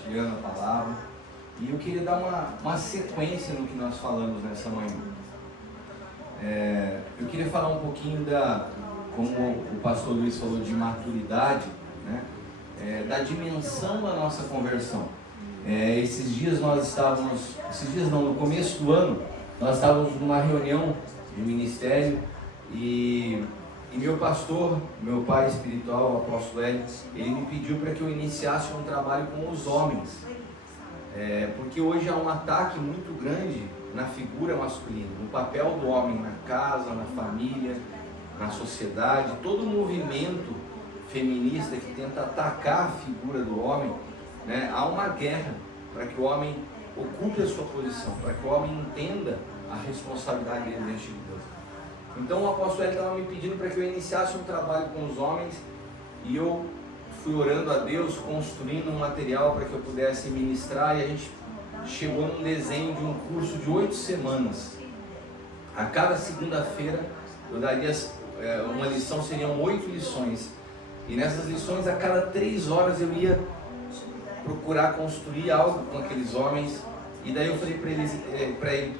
compartilhando a palavra. E eu queria dar uma sequência no que nós falamos nessa manhã. Eu queria falar um pouquinho como o pastor Luiz falou, de maturidade, né? Da dimensão da nossa conversão. Esses dias no começo do ano, nós estávamos numa reunião de ministério e meu pastor, meu pai espiritual, o apóstolo Hélio, ele me pediu para que eu iniciasse um trabalho com os homens, porque hoje há um ataque muito grande na figura masculina, no papel do homem na casa, na família, na sociedade. Todo movimento feminista que tenta atacar a figura do homem, né, há uma guerra para que o homem ocupe a sua posição, para que o homem entenda a responsabilidade dele diante de Deus. Então o apóstolo estava me pedindo para que eu iniciasse um trabalho com os homens e eu fui orando a Deus, construindo um material para que eu pudesse ministrar, e a gente chegou num desenho de um curso de 8 semanas. A cada segunda-feira eu daria uma lição, seriam 8 lições, e nessas lições a cada 3 horas eu ia procurar construir algo com aqueles homens. E daí eu falei para ele,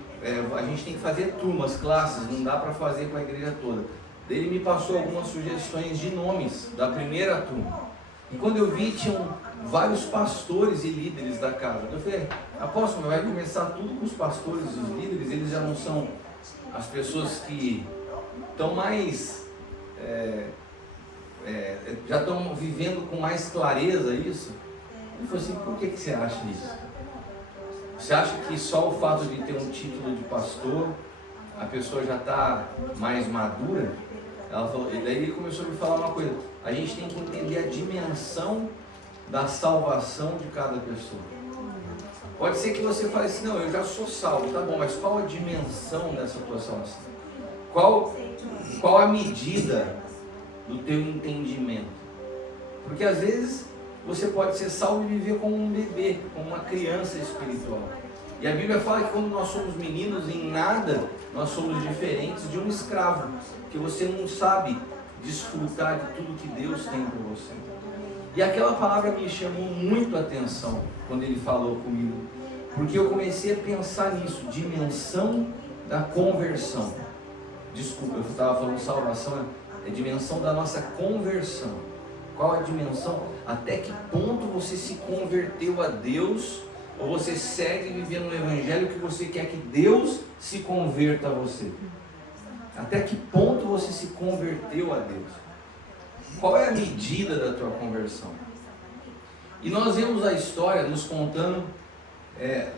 a gente tem que fazer turmas, classes, não dá para fazer com a igreja toda. Daí ele me passou algumas sugestões de nomes da primeira turma, e quando eu vi, tinham vários pastores e líderes da casa. Eu falei, apóstolo, vai começar tudo com os pastores e os líderes? Eles já não são as pessoas que estão mais já estão vivendo com mais clareza isso? Ele falou assim, por que você acha isso? Você acha que só o fato de ter um título de pastor, a pessoa já está mais madura? Ela falou, e daí ele começou a me falar uma coisa, a gente tem que entender a dimensão da salvação de cada pessoa. Pode ser que você fale assim, não, eu já sou salvo, tá bom, mas qual a dimensão dessa tua salvação? Qual a medida do teu entendimento? Porque às vezes você pode ser salvo e viver como um bebê, como uma criança espiritual. E a Bíblia fala que quando nós somos meninos, em nada nós somos diferentes de um escravo, que você não sabe desfrutar de tudo que Deus tem para você. E aquela palavra me chamou muito a atenção quando ele falou comigo, porque eu comecei a pensar nisso, dimensão da conversão. Desculpa, eu estava falando salvação, é dimensão da nossa conversão. Qual a dimensão? Até que ponto você se converteu a Deus, ou você segue vivendo no evangelho que você quer que Deus se converta a você? Até que ponto você se converteu a Deus? Qual é a medida da tua conversão? E nós vemos a história nos contando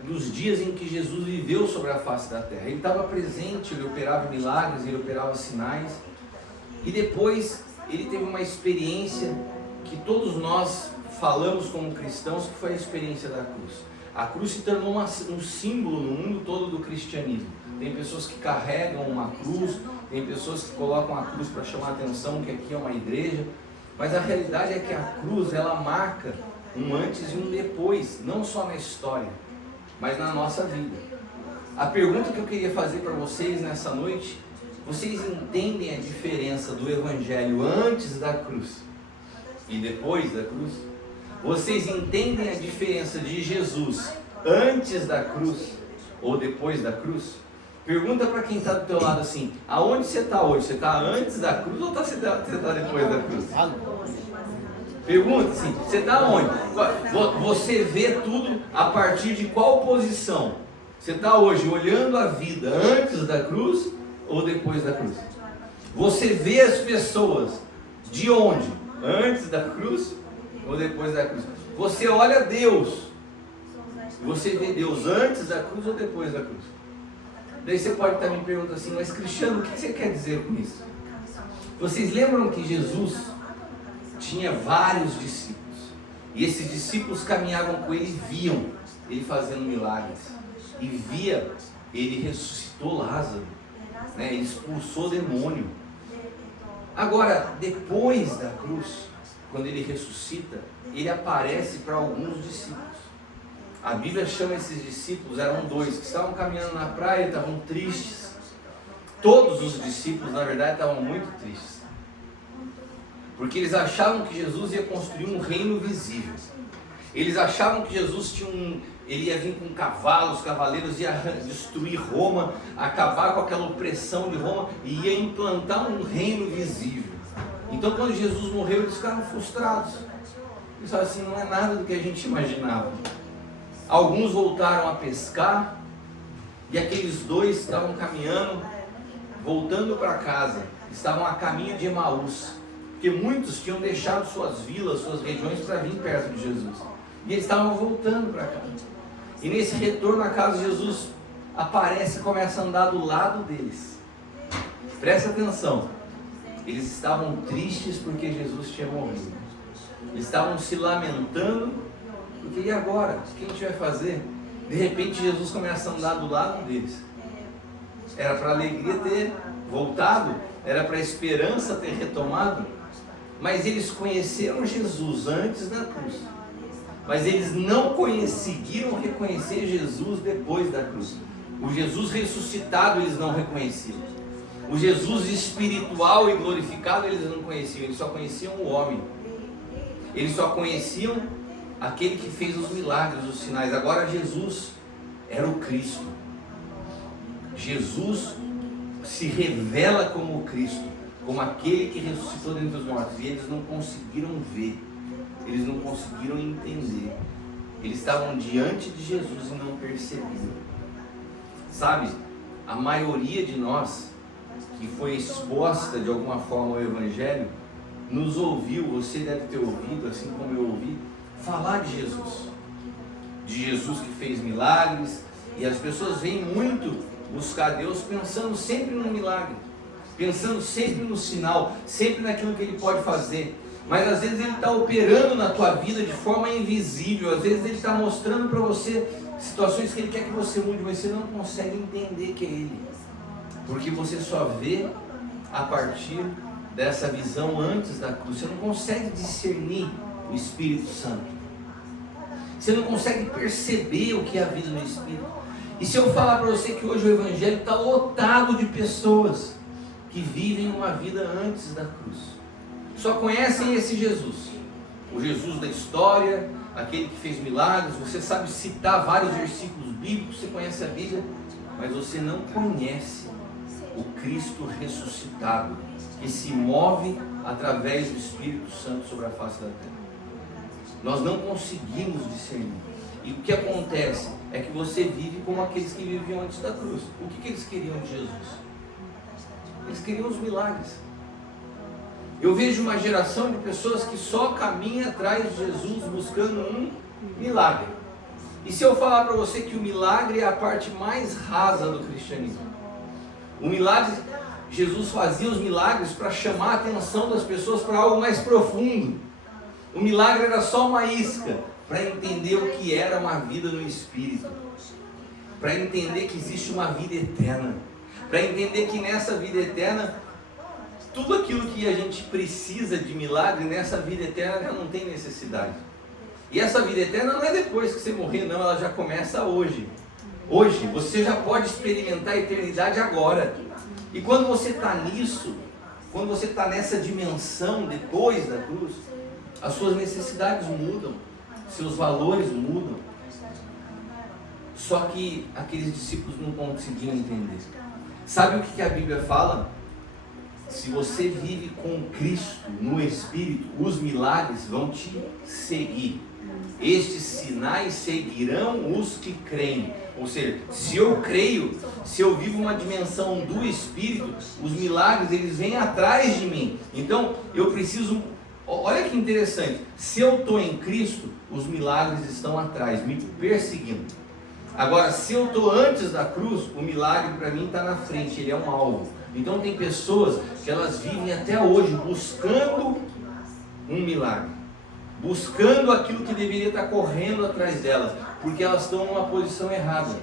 dos dias em que Jesus viveu sobre a face da terra. Ele estava presente, ele operava milagres, ele operava sinais, e depois ele teve uma experiência que todos nós falamos como cristãos, que foi a experiência da cruz. A cruz se tornou um símbolo no mundo todo do cristianismo. Tem pessoas que carregam uma cruz, tem pessoas que colocam a cruz para chamar a atenção que aqui é uma igreja, mas a realidade é que a cruz, ela marca um antes e um depois, não só na história, mas na nossa vida. A pergunta que eu queria fazer para vocês nessa noite: vocês entendem a diferença do evangelho antes da cruz e depois da cruz? Vocês entendem a diferença de Jesus antes da cruz ou depois da cruz? Pergunta para quem está do teu lado assim, aonde você está hoje? Você está antes da cruz ou você está depois da cruz? Pergunta assim, você está onde? Você vê tudo a partir de qual posição? Você está hoje olhando a vida antes da cruz ou depois da cruz? Você vê as pessoas de onde? Antes da cruz ou depois da cruz? Você olha Deus, você vê Deus antes da cruz ou depois da cruz? Daí você pode estar me perguntando assim, mas Cristiano, o que você quer dizer com isso? Vocês lembram que Jesus tinha vários discípulos, e esses discípulos caminhavam com ele e viam ele fazendo milagres, e via ele ressuscitou Lázaro, né? Ele expulsou demônio. Agora, depois da cruz, quando ele ressuscita, ele aparece para alguns discípulos. A Bíblia chama esses discípulos, eram 2, que estavam caminhando na praia, estavam tristes. Todos os discípulos, na verdade, estavam muito tristes, porque eles achavam que Jesus ia construir um reino visível. Eles achavam que Jesus ele ia vir com cavalos, cavaleiros, ia destruir Roma, acabar com aquela opressão de Roma e ia implantar um reino visível. Então quando Jesus morreu, eles ficaram frustrados. Eles falaram assim, não é nada do que a gente imaginava. Alguns voltaram a pescar e aqueles dois estavam caminhando, voltando para casa, estavam a caminho de Emaús, porque muitos tinham deixado suas vilas, suas regiões para vir perto de Jesus. E eles estavam voltando para cá. E nesse retorno à casa, Jesus aparece e começa a andar do lado deles. Presta atenção. Eles estavam tristes porque Jesus tinha morrido. Eles estavam se lamentando, porque e agora? O que a gente vai fazer? De repente Jesus começa a andar do lado deles. Era para a alegria ter voltado, era para a esperança ter retomado, mas eles conheceram Jesus antes da cruz. Mas eles não conseguiram reconhecer Jesus depois da cruz. O Jesus ressuscitado eles não reconheciam. O Jesus espiritual e glorificado eles não conheciam. Eles só conheciam o homem. Eles só conheciam aquele que fez os milagres, os sinais. Agora Jesus era o Cristo. Jesus se revela como o Cristo, como aquele que ressuscitou dentre os mortos. E eles não conseguiram ver. Eles não conseguiram entender. Eles estavam diante de Jesus e não percebiam. Sabe, a maioria de nós que foi exposta de alguma forma ao Evangelho, nos ouviu, você deve ter ouvido, assim como eu ouvi, falar de Jesus que fez milagres, e as pessoas vêm muito buscar Deus pensando sempre no milagre, pensando sempre no sinal, sempre naquilo que Ele pode fazer. Mas às vezes Ele está operando na tua vida de forma invisível, às vezes Ele está mostrando para você situações que Ele quer que você mude, mas você não consegue entender que é Ele, porque você só vê a partir dessa visão antes da cruz. Você não consegue discernir o Espírito Santo, você não consegue perceber o que é a vida no Espírito. E se eu falar para você que hoje o Evangelho está lotado de pessoas que vivem uma vida antes da cruz, só conhecem esse Jesus, o Jesus da história, aquele que fez milagres, você sabe citar vários versículos bíblicos, você conhece a Bíblia, mas você não conhece o Cristo ressuscitado, que se move através do Espírito Santo sobre a face da terra. Nós não conseguimos discernir. E o que acontece é que você vive como aqueles que viviam antes da cruz. O que eles queriam de Jesus? Eles queriam os milagres. Eu vejo uma geração de pessoas que só caminha atrás de Jesus buscando um milagre. E se eu falar para você que o milagre é a parte mais rasa do cristianismo? O milagre, Jesus fazia os milagres para chamar a atenção das pessoas para algo mais profundo. O milagre era só uma isca para entender o que era uma vida no Espírito, para entender que existe uma vida eterna, para entender que nessa vida eterna, tudo aquilo que a gente precisa de milagre, nessa vida eterna já não tem necessidade. E essa vida eterna não é depois que você morrer, não, ela já começa hoje. Hoje, você já pode experimentar a eternidade agora. E quando você está nisso, quando você está nessa dimensão depois da cruz, as suas necessidades mudam, seus valores mudam. Só que aqueles discípulos não conseguiam entender. Sabe o que a Bíblia fala? Se você vive com Cristo no Espírito, os milagres vão te seguir. Estes sinais seguirão os que creem. Ou seja, se eu creio, se eu vivo uma dimensão do Espírito, os milagres eles vêm atrás de mim. Então eu preciso, olha que interessante, se eu estou em Cristo, os milagres estão atrás, me perseguindo. Agora, se eu estou antes da cruz, o milagre para mim está na frente, ele é um alvo. Então tem pessoas que elas vivem até hoje buscando um milagre, buscando aquilo que deveria estar correndo atrás delas, porque elas estão numa posição errada.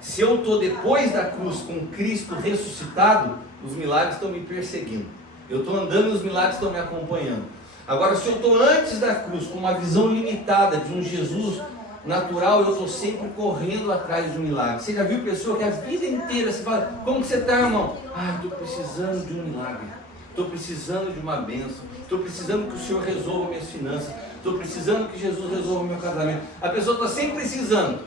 Se eu estou depois da cruz com Cristo ressuscitado, os milagres estão me perseguindo. Eu estou andando e os milagres estão me acompanhando. Agora, se eu estou antes da cruz com uma visão limitada de um Jesus natural, eu estou sempre correndo atrás de um milagre. Você já viu pessoa que a vida inteira você fala, como que você está, irmão? Estou precisando de um milagre, estou precisando de uma bênção, estou precisando que o Senhor resolva minhas finanças, estou precisando que Jesus resolva o meu casamento. A pessoa está sempre precisando.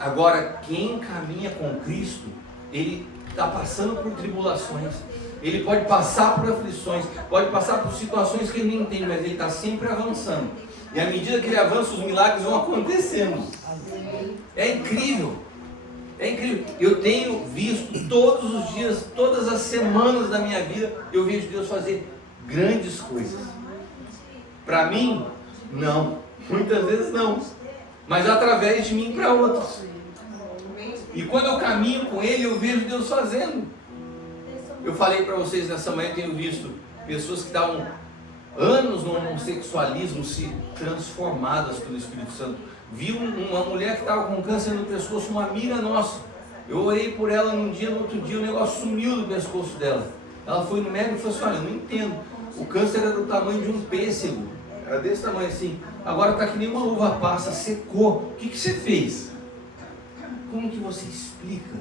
Agora, quem caminha com Cristo, ele está passando por tribulações, ele pode passar por aflições, pode passar por situações que ele nem entende, mas ele está sempre avançando. E à medida que ele avança, os milagres vão acontecendo. É incrível. É incrível. Eu tenho visto todos os dias, todas as semanas da minha vida, eu vejo Deus fazer grandes coisas. Para mim, não. Muitas vezes não. Mas através de mim para outros. E quando eu caminho com Ele, eu vejo Deus fazendo. Eu falei para vocês nessa manhã, eu tenho visto pessoas que estavam anos no homossexualismo se transformadas pelo Espírito Santo. Vi uma mulher que estava com câncer no pescoço, uma amiga nossa. Eu orei por ela num dia, no outro dia o negócio sumiu do pescoço dela. Ela foi no médico e falou assim: olha, eu não entendo. O câncer era do tamanho de um pêssego. Era desse tamanho assim. Agora está que nem uma uva passa, secou. O que você fez? Como que você explica?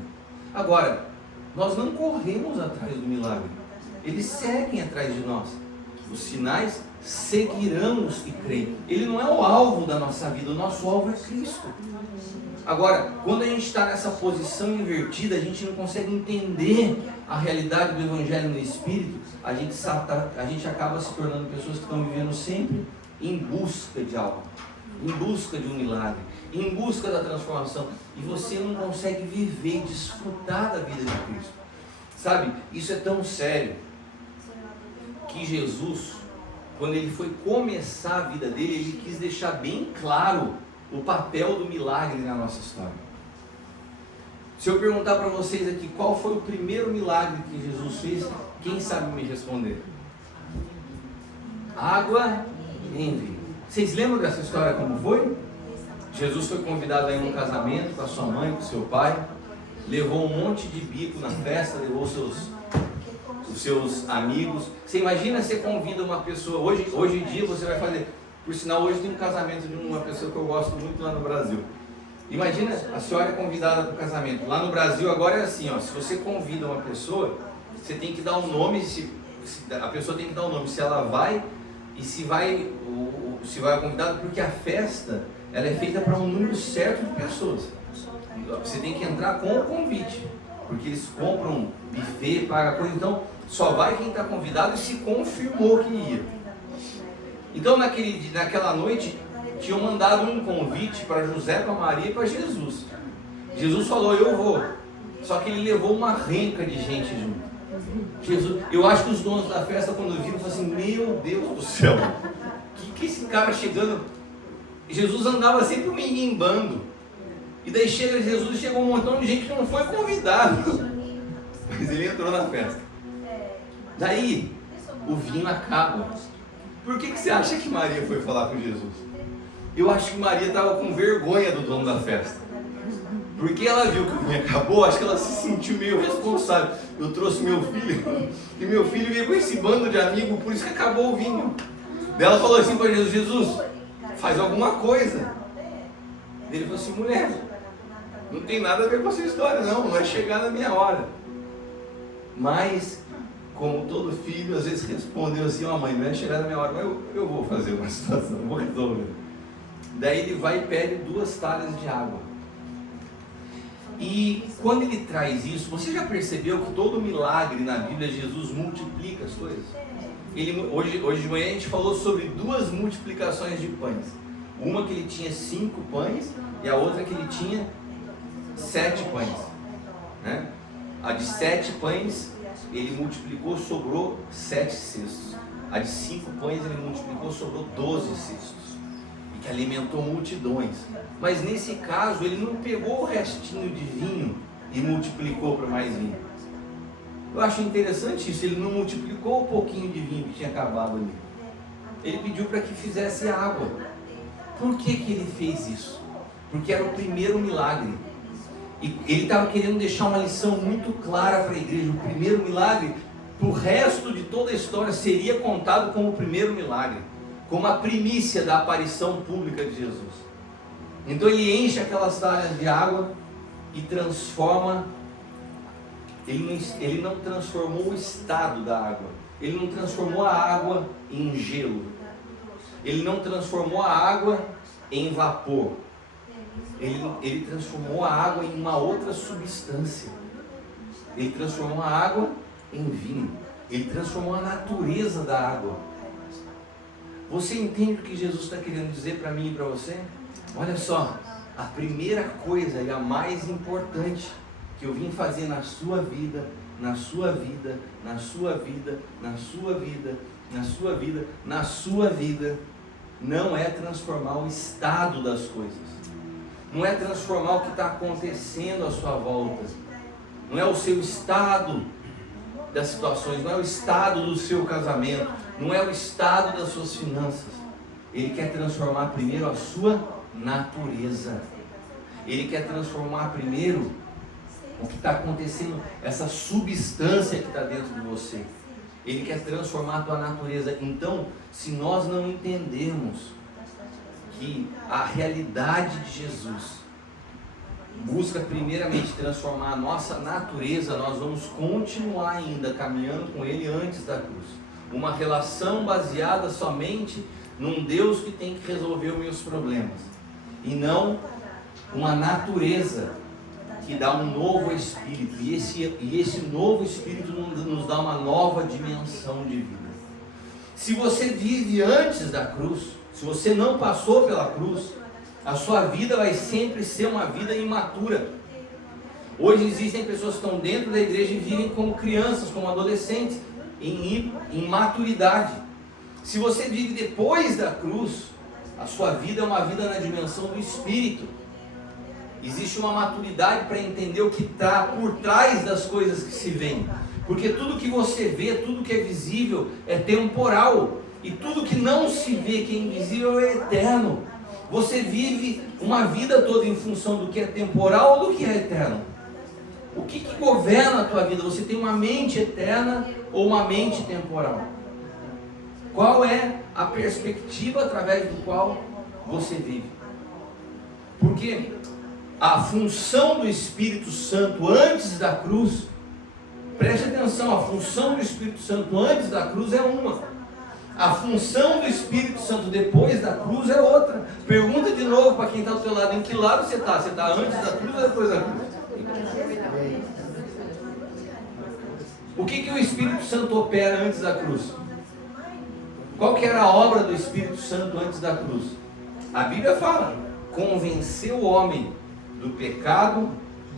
Agora, nós não corremos atrás do milagre. Eles seguem atrás de nós. Os sinais seguirão os que creem. Ele não é o alvo da nossa vida, o nosso alvo é Cristo. Agora, quando a gente está nessa posição invertida, a gente não consegue entender a realidade do Evangelho no Espírito, a gente acaba se tornando pessoas que estão vivendo sempre em busca de algo, em busca de um milagre, em busca da transformação, e você não consegue viver e desfrutar da vida de Cristo. Sabe, isso é tão sério, que Jesus, quando ele foi começar a vida dele, ele quis deixar bem claro o papel do milagre na nossa história. Se eu perguntar para vocês aqui, qual foi o primeiro milagre que Jesus fez, quem sabe me responder? Água em vinho. Vocês lembram dessa história como foi? Jesus foi convidado a ir num casamento com a sua mãe, com o seu pai, levou um monte de bico na festa, levou os seus amigos. Você imagina, você convida uma pessoa, hoje em dia você vai fazer, por sinal hoje tem um casamento de uma pessoa que eu gosto muito lá no Brasil. Imagina, a senhora é convidada para o casamento. Lá no Brasil agora é assim, ó, se você convida uma pessoa, você tem que dar um nome, a pessoa tem que dar um nome, se ela vai e se vai convidado, porque a festa ela é feita para um número certo de pessoas. Você tem que entrar com o convite, porque eles compram buffet, pagam coisa, então só vai quem está convidado e se confirmou que ia. Então naquela noite tinham mandado um convite para José, para Maria e para Jesus. Jesus falou: eu vou. Só que ele levou uma renca de gente junto. Eu acho que os donos da festa, quando viram, falaram assim: meu Deus do céu, que esse cara chegando. Jesus andava sempre meio em bando. E daí chegou um montão de gente que não foi convidado. Mas ele entrou na festa. Daí o vinho acaba. Por que você acha que Maria foi falar com Jesus? Eu acho que Maria estava com vergonha do dono da festa. Porque ela viu que o vinho acabou, acho que ela se sentiu meio responsável. Eu trouxe meu filho, e meu filho veio com esse bando de amigos, por isso que acabou o vinho. Daí ela falou assim para Jesus: Jesus, faz alguma coisa. Ele falou assim: mulher, não tem nada a ver com essa história, não vai chegar na minha hora. Mas, como todo filho, às vezes respondeu assim: ó, mãe, não vai chegar na minha hora, mas eu vou fazer uma situação, eu vou resolver. Daí ele vai e pede 2 talhas de água. E quando ele traz isso, você já percebeu que todo milagre na Bíblia, Jesus multiplica as coisas? Hoje de manhã a gente falou sobre 2 multiplicações de pães. Uma que ele tinha 5 pães e a outra que ele tinha 7 pães, né? A de 7 pães ele multiplicou, sobrou 7 cestos. A de 5 pães ele multiplicou, sobrou 12 cestos. E que alimentou multidões. Mas nesse caso ele não pegou o restinho de vinho e multiplicou para mais vinho. Eu acho interessante isso, ele não multiplicou o pouquinho de vinho que tinha acabado ali. Ele pediu para que fizesse água. Por que ele fez isso? Porque era o primeiro milagre. E ele estava querendo deixar uma lição muito clara para a igreja. O primeiro milagre, para o resto de toda a história, seria contado como o primeiro milagre, como a primícia da aparição pública de Jesus. Então ele enche aquelas talhas de água e transforma. Ele não transformou o estado da água, ele não transformou a água em gelo, Ele não transformou a água em vapor. Ele transformou a água em uma outra substância. Ele transformou a água em vinho. Ele transformou a natureza da água. Você entende o que Jesus está querendo dizer para mim e para você? Olha só, a primeira coisa e a mais importante que eu vim fazer na sua vida, na sua vida, na sua vida, na sua vida, na sua vida, na sua vida, não é transformar o estado das coisas. Não é transformar o que está acontecendo à sua volta. Não é o seu estado das situações, não é o estado do seu casamento, não é o estado das suas finanças. Ele quer transformar primeiro a sua natureza. Ele quer transformar primeiro o que está acontecendo, essa substância que está dentro de você. Ele quer transformar a tua natureza. Então, se nós não entendermos que a realidade de Jesus busca primeiramente transformar a nossa natureza, nós vamos continuar ainda caminhando com Ele antes da cruz. Uma relação baseada somente num Deus que tem que resolver os meus problemas, e não uma natureza que dá um novo espírito, e esse novo espírito nos dá uma nova dimensão de vida. Se você vive antes da cruz, se você não passou pela cruz, a sua vida vai sempre ser uma vida imatura. Hoje existem pessoas que estão dentro da igreja e vivem como crianças, como adolescentes, em imaturidade. Se você vive depois da cruz, a sua vida é uma vida na dimensão do Espírito. Existe uma maturidade para entender o que está por trás das coisas que se veem. Porque tudo que você vê, tudo que é visível é temporal. E tudo que não se vê, que é invisível, é eterno. Você vive uma vida toda em função do que é temporal ou do que é eterno? O que governa a tua vida? Você tem uma mente eterna ou uma mente temporal? Qual é a perspectiva através do qual você vive? Porque a função do Espírito Santo antes da cruz, preste atenção, a função do Espírito Santo antes da cruz é uma. A função do Espírito Santo depois da cruz é outra. Pergunta de novo para quem está do teu lado, em que lado você está? Você está antes da cruz ou depois da cruz? O que o Espírito Santo opera antes da cruz? Qual que era a obra do Espírito Santo antes da cruz? A Bíblia fala: convencer o homem do pecado,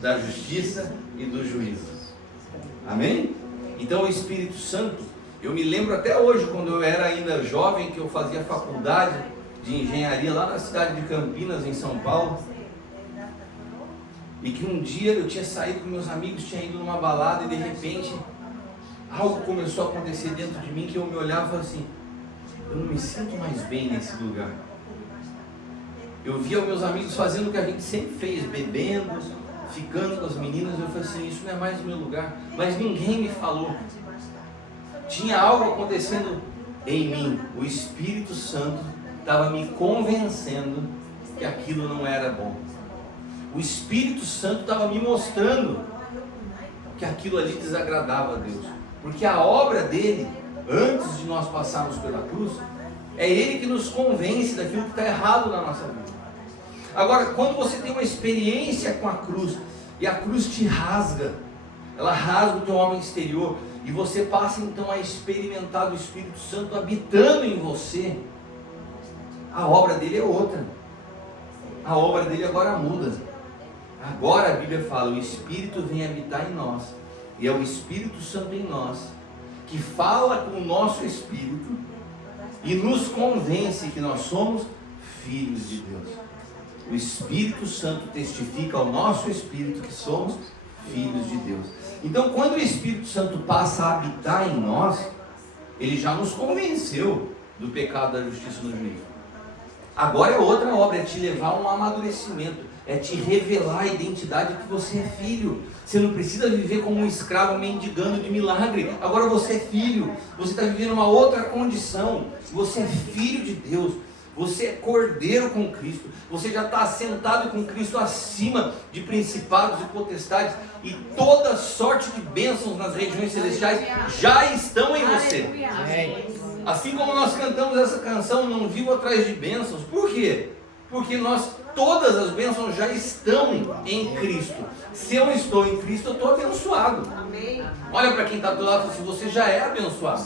da justiça e do juízo. Amém? Então o Espírito Santo, eu me lembro até hoje, quando eu era ainda jovem, que eu fazia faculdade de engenharia lá na cidade de Campinas, em São Paulo, e que um dia eu tinha saído com meus amigos, tinha ido numa balada, e de repente algo começou a acontecer dentro de mim, que eu me olhava e falava assim: eu não me sinto mais bem nesse lugar. Eu via os meus amigos fazendo o que a gente sempre fez, bebendo, ficando com as meninas. Eu falei assim: isso não é mais o meu lugar. Mas ninguém me falou. Tinha algo acontecendo em mim. O Espírito Santo estava me convencendo que aquilo não era bom. O Espírito Santo estava me mostrando que aquilo ali desagradava a Deus. Porque a obra dele, antes de nós passarmos pela cruz, é Ele que nos convence daquilo que está errado na nossa vida. Agora, quando você tem uma experiência com a cruz, e a cruz te rasga, ela rasga o teu homem exterior, e você passa então a experimentar o Espírito Santo habitando em você, a obra dele é outra. A obra dele agora muda. Agora a Bíblia fala: o Espírito vem habitar em nós, e é o Espírito Santo em nós que fala com o nosso espírito e nos convence que nós somos filhos de Deus. O Espírito Santo testifica ao nosso espírito que somos filhos de Deus. Então, quando o Espírito Santo passa a habitar em nós, ele já nos convenceu do pecado, da justiça e do juízo. Agora é outra obra, é te levar a um amadurecimento, é te revelar a identidade que você é filho. Você não precisa viver como um escravo mendigando de milagre. Agora você é filho, você está vivendo uma outra condição. Você é filho de Deus, você é cordeiro com Cristo, você já está assentado com Cristo acima de principados e potestades, e toda sorte de bênçãos nas regiões celestiais já estão em você. Assim como nós cantamos essa canção, não vivo atrás de bênçãos. Por quê? Porque todas as bênçãos já estão em Cristo. Se eu estou em Cristo, eu estou abençoado. Amém. Olha para quem está do lado e fala assim, você já é abençoado.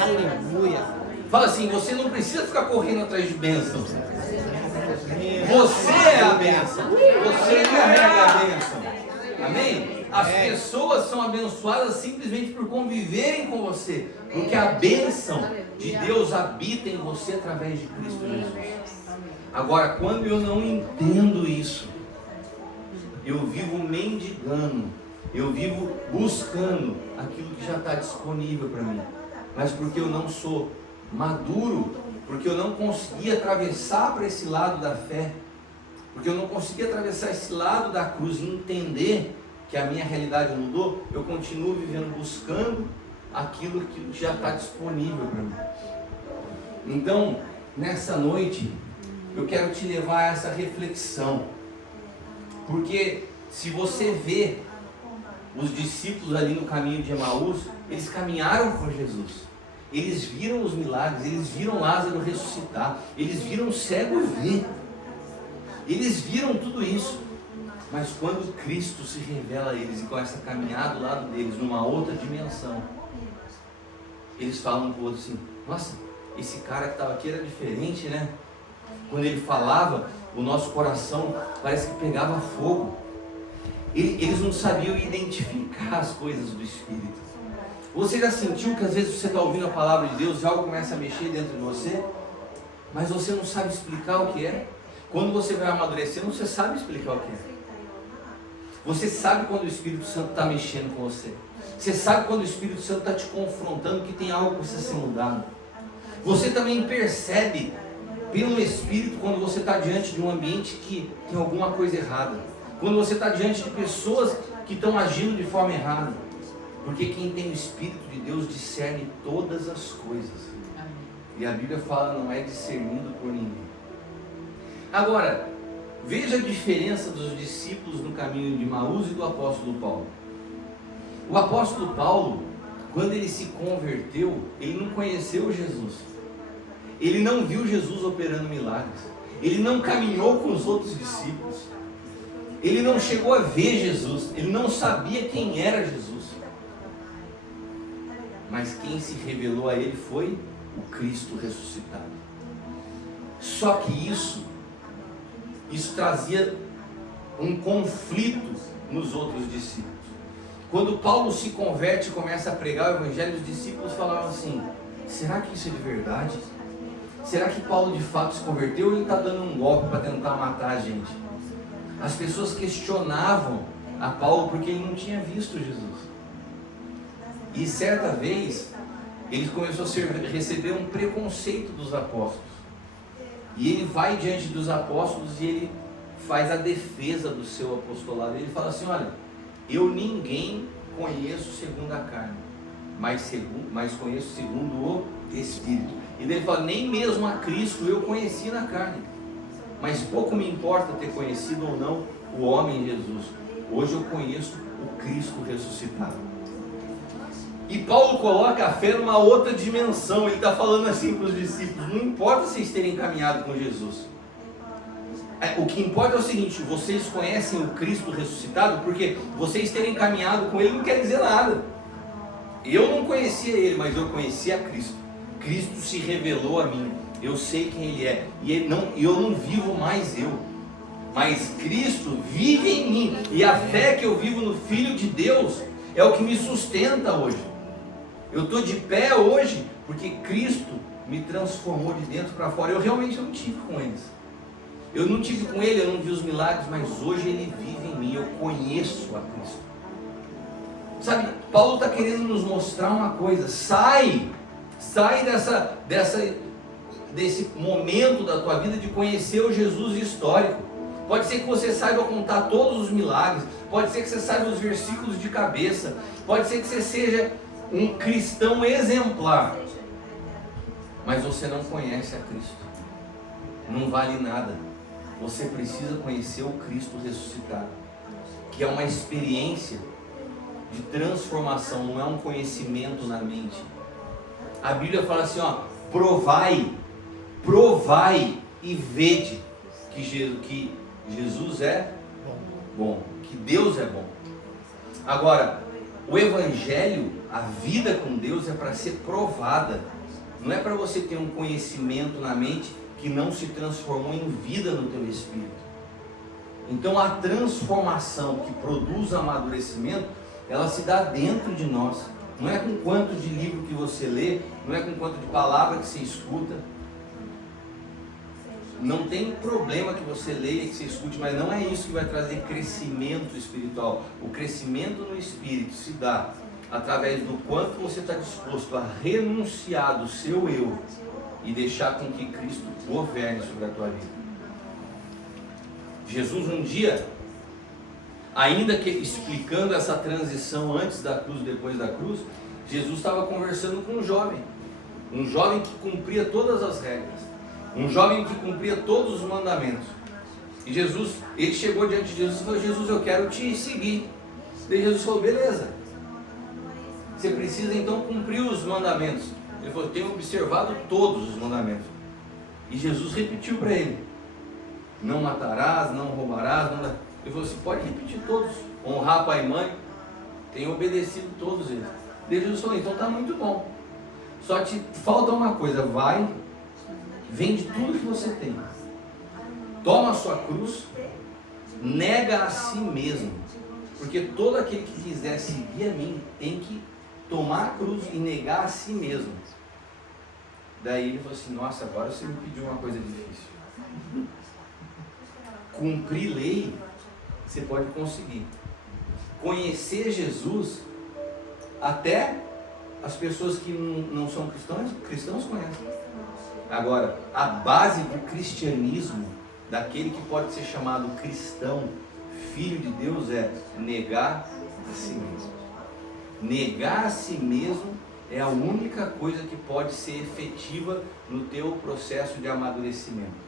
Aleluia. Fala assim, você não precisa ficar correndo atrás de bênçãos. Você é a bênção. Você carrega a bênção. Amém? As pessoas são abençoadas simplesmente por conviverem com você. Porque a bênção de Deus habita em você através de Cristo Jesus. Agora, quando eu não entendo isso, eu vivo mendigando, eu vivo buscando aquilo que já está disponível para mim. Mas porque eu não sou maduro, porque eu não consegui atravessar para esse lado da fé, porque eu não consegui atravessar esse lado da cruz e entender que a minha realidade mudou, eu continuo vivendo buscando aquilo que já está disponível para mim. Então, nessa noite, eu quero te levar a essa reflexão, porque se você vê os discípulos ali no caminho de Emaús, eles caminharam com Jesus, eles viram os milagres, eles viram Lázaro ressuscitar, eles viram o cego ver, eles viram tudo isso. Mas quando Cristo se revela a eles e começa a caminhar do lado deles numa outra dimensão, eles falam um para o outro assim, nossa, esse cara que estava aqui era diferente, né? Quando ele falava, o nosso coração parece que pegava fogo. Eles não sabiam identificar as coisas do Espírito. Você já sentiu que às vezes você está ouvindo a palavra de Deus e algo começa a mexer dentro de você, mas você não sabe explicar o que é? Quando você vai amadurecendo, você sabe explicar o que é. Você sabe quando o Espírito Santo está mexendo com você. Você sabe quando o Espírito Santo está te confrontando que tem algo que precisa ser mudado. Você também percebe pelo Espírito quando você está diante de um ambiente que tem alguma coisa errada. Quando você está diante de pessoas que estão agindo de forma errada. Porque quem tem o Espírito de Deus discerne todas as coisas. E a Bíblia fala, não é discernido por ninguém. Agora, veja a diferença dos discípulos no caminho de Emaús e do apóstolo Paulo. O apóstolo Paulo, quando ele se converteu, ele não conheceu Jesus. Ele não viu Jesus operando milagres. Ele não caminhou com os outros discípulos. Ele não chegou a ver Jesus. Ele não sabia quem era Jesus. Mas quem se revelou a ele foi o Cristo ressuscitado. Só que isso trazia um conflito nos outros discípulos. Quando Paulo se converte e começa a pregar o evangelho, os discípulos falavam assim, será que isso é de verdade? Será que Paulo de fato se converteu ou ele está dando um golpe para tentar matar a gente? As pessoas questionavam a Paulo porque ele não tinha visto Jesus. E certa vez, ele começou a receber um preconceito dos apóstolos. E ele vai diante dos apóstolos e ele faz a defesa do seu apostolado. Ele fala assim, olha, eu ninguém conheço segundo a carne, mas conheço segundo o Espírito. E daí ele fala, nem mesmo a Cristo eu conheci na carne, mas pouco me importa ter conhecido ou não o homem Jesus. Hoje eu conheço o Cristo ressuscitado. E Paulo coloca a fé numa outra dimensão. Ele está falando assim para os discípulos, não importa vocês terem caminhado com Jesus. O que importa é o seguinte, vocês conhecem o Cristo ressuscitado, porque vocês terem caminhado com Ele não quer dizer nada. Eu não conhecia Ele, mas eu conhecia Cristo. Cristo se revelou a mim, eu sei quem Ele é, e eu não vivo mais eu, mas Cristo vive em mim, e a fé que eu vivo no Filho de Deus é o que me sustenta hoje. Eu estou de pé hoje, porque Cristo me transformou de dentro para fora. Eu realmente não tive com eles. Eu não tive com Ele, eu não vi os milagres, mas hoje Ele vive em mim, eu conheço a Cristo. Sabe, Paulo está querendo nos mostrar uma coisa, sai desse momento da tua vida de conhecer o Jesus histórico. Pode ser que você saiba contar todos os milagres, pode ser que você saiba os versículos de cabeça, pode ser que você seja um cristão exemplar, mas você não conhece a Cristo, não vale nada. Você precisa conhecer o Cristo ressuscitado, que é uma experiência de transformação, não é um conhecimento na mente. A Bíblia fala assim, ó, provai e vede que Jesus é bom, que Deus é bom. Agora, o Evangelho, a vida com Deus é para ser provada. Não é para você ter um conhecimento na mente que não se transformou em vida no teu espírito. Então a transformação que produz amadurecimento, ela se dá dentro de nós. Não é com quanto de livro que você lê, não é com quanto de palavra que você escuta. Não tem problema que você leia e que você escute, mas não é isso que vai trazer crescimento espiritual. O crescimento no espírito se dá através do quanto você está disposto a renunciar do seu eu e deixar com que Cristo governe sobre a tua vida. Jesus um dia, ainda que explicando essa transição antes da cruz e depois da cruz, Jesus estava conversando com um jovem que cumpria todas as regras, um jovem que cumpria todos os mandamentos. E Jesus, ele chegou diante de Jesus e falou: Jesus, eu quero te seguir. E Jesus falou: beleza, você precisa então cumprir os mandamentos. Ele falou: eu tenho observado todos os mandamentos. E Jesus repetiu para ele: não matarás, não roubarás, não... Ele falou assim: pode repetir todos. Honrar pai e mãe, tenho obedecido todos eles. E Jesus falou: então está muito bom, só te falta uma coisa, vai, vende tudo que você tem, toma a sua cruz, nega a si mesmo, porque todo aquele que quiser seguir a mim tem que tomar a cruz e negar a si mesmo. Daí ele falou assim: nossa, agora você me pediu uma coisa difícil. Cumprir lei você pode conseguir. Conhecer Jesus, até as pessoas que não são cristãos conhecem. Agora, a base do cristianismo, daquele que pode ser chamado cristão, filho de Deus, é negar a si mesmo. Negar a si mesmo é a única coisa que pode ser efetiva no teu processo de amadurecimento.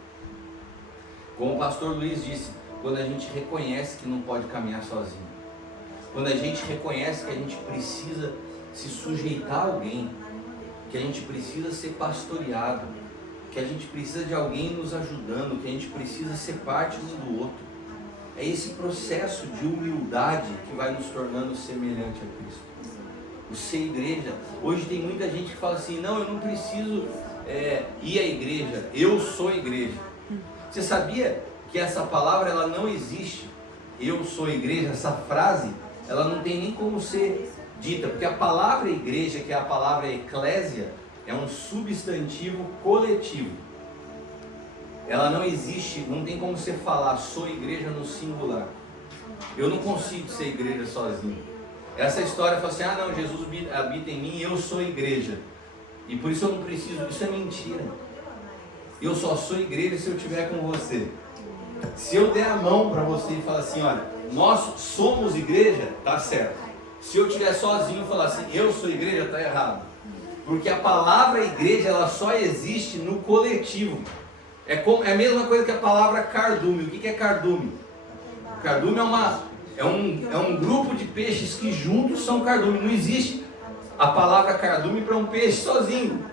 Como o pastor Luiz disse, quando a gente reconhece que não pode caminhar sozinho, quando a gente reconhece que a gente precisa se sujeitar a alguém, que a gente precisa ser pastoreado, que a gente precisa de alguém nos ajudando, que a gente precisa ser parte um do outro. É esse processo de humildade que vai nos tornando semelhante a Cristo. O ser igreja. Hoje tem muita gente que fala assim: não, eu não preciso ir à igreja, eu sou igreja. Você sabia que essa palavra ela não existe? Eu sou igreja, essa frase, ela não tem nem como ser dita, porque a palavra igreja, que é a palavra eclésia, é um substantivo coletivo. Ela não existe, não tem como você falar sou igreja no singular. Eu não consigo ser igreja sozinho. Essa história fala assim: ah não, Jesus habita em mim e eu sou igreja, e por isso eu não preciso. Isso é mentira. Eu só sou igreja se eu estiver com você. Se eu der a mão para você e falar assim: olha, nós somos igreja, tá certo. Se eu estiver sozinho e falar assim, eu sou igreja, tá errado. Porque a palavra igreja, ela só existe no coletivo. É a mesma coisa que a palavra cardume. O que é cardume? Cardume é um grupo de peixes que juntos são cardume. Não existe a palavra cardume para um peixe sozinho.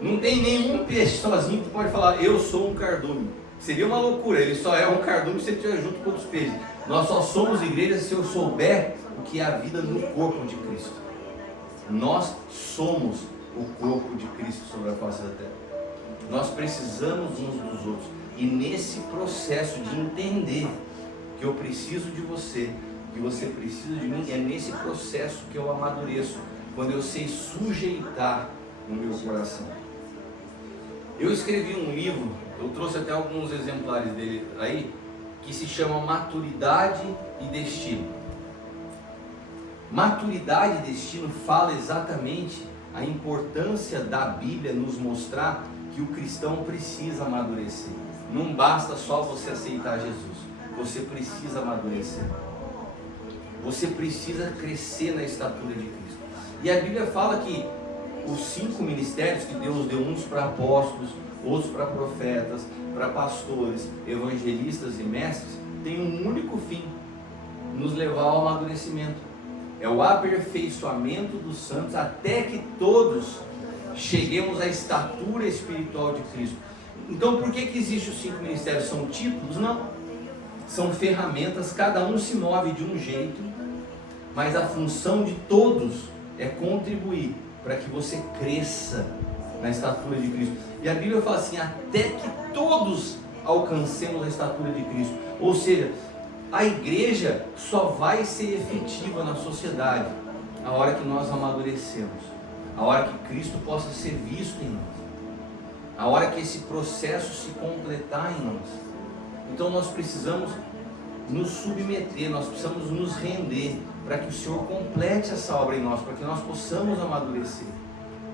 Não tem nenhum peixe sozinho que pode falar, eu sou um cardume. Seria uma loucura, ele só é um cardume se ele estiver junto com outros peixes. Nós só somos igreja se eu souber o que é a vida no corpo de Cristo. Nós somos o corpo de Cristo sobre a face da terra. Nós precisamos uns dos outros. E nesse processo de entender que eu preciso de você, que você precisa de mim, é nesse processo que eu amadureço, quando eu sei sujeitar o meu coração. Eu escrevi um livro, eu trouxe até alguns exemplares dele aí, que se chama Maturidade e Destino. Maturidade e destino fala exatamente a importância da Bíblia nos mostrar que o cristão precisa amadurecer. Não basta só você aceitar Jesus, você precisa amadurecer. Você precisa crescer na estatura de Cristo. E a Bíblia fala que os 5 ministérios que Deus deu, uns para apóstolos, outros para profetas, para pastores, evangelistas e mestres, tem um único fim: nos levar ao amadurecimento. É o aperfeiçoamento dos santos até que todos cheguemos à estatura espiritual de Cristo. Então, por que existem os 5 ministérios? São títulos? Não. São ferramentas, cada um se move de um jeito, mas a função de todos é contribuir para que você cresça na estatura de Cristo. E a Bíblia fala assim, até que todos alcancemos a estatura de Cristo. Ou seja, a igreja só vai ser efetiva na sociedade a hora que nós amadurecemos, a hora que Cristo possa ser visto em nós, a hora que esse processo se completar em nós. Então nós precisamos nos submeter, nós precisamos nos render para que o Senhor complete essa obra em nós, para que nós possamos amadurecer.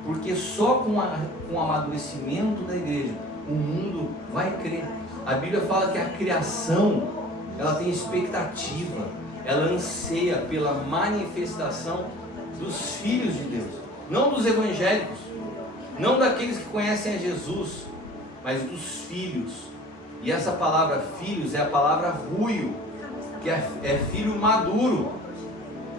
Porque só com o amadurecimento da igreja o mundo vai crer. A Bíblia fala que a criação, ela tem expectativa, ela anseia pela manifestação dos filhos de Deus, não dos evangélicos, não daqueles que conhecem a Jesus, mas dos filhos. E essa palavra filhos é a palavra ruio, que é filho maduro.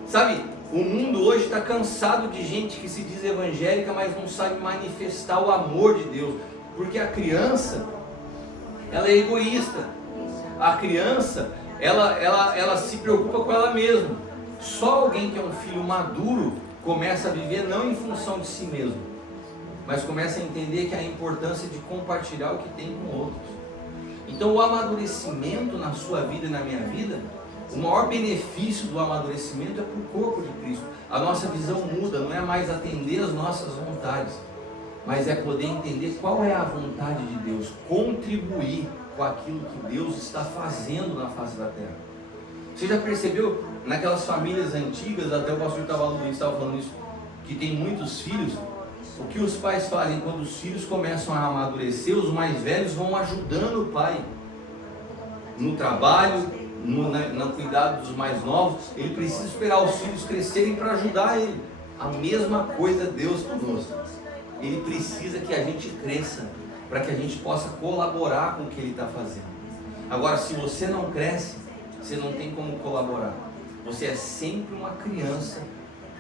Sabe, o mundo hoje está cansado de gente que se diz evangélica, mas não sabe manifestar o amor de Deus, porque a criança, ela é egoísta. A criança, ela se preocupa com ela mesma. Só alguém que é um filho maduro começa a viver não em função de si mesmo, mas começa a entender que a importância de compartilhar o que tem com outros. Então o amadurecimento na sua vida e na minha vida, o maior benefício do amadurecimento é para o corpo de Cristo. A nossa visão muda, não é mais atender as nossas vontades, mas é poder entender qual é a vontade de Deus, contribuir com aquilo que Deus está fazendo na face da terra. Você já percebeu naquelas famílias antigas, até o pastor Luiz estava falando isso, que tem muitos filhos, o que os pais fazem quando os filhos começam a amadurecer, os mais velhos vão ajudando o pai no trabalho, no cuidado dos mais novos. Ele precisa esperar os filhos crescerem para ajudar ele. A mesma coisa Deus conosco. Ele precisa que a gente cresça para que a gente possa colaborar com o que Ele está fazendo. Agora, se você não cresce, você não tem como colaborar. Você é sempre uma criança,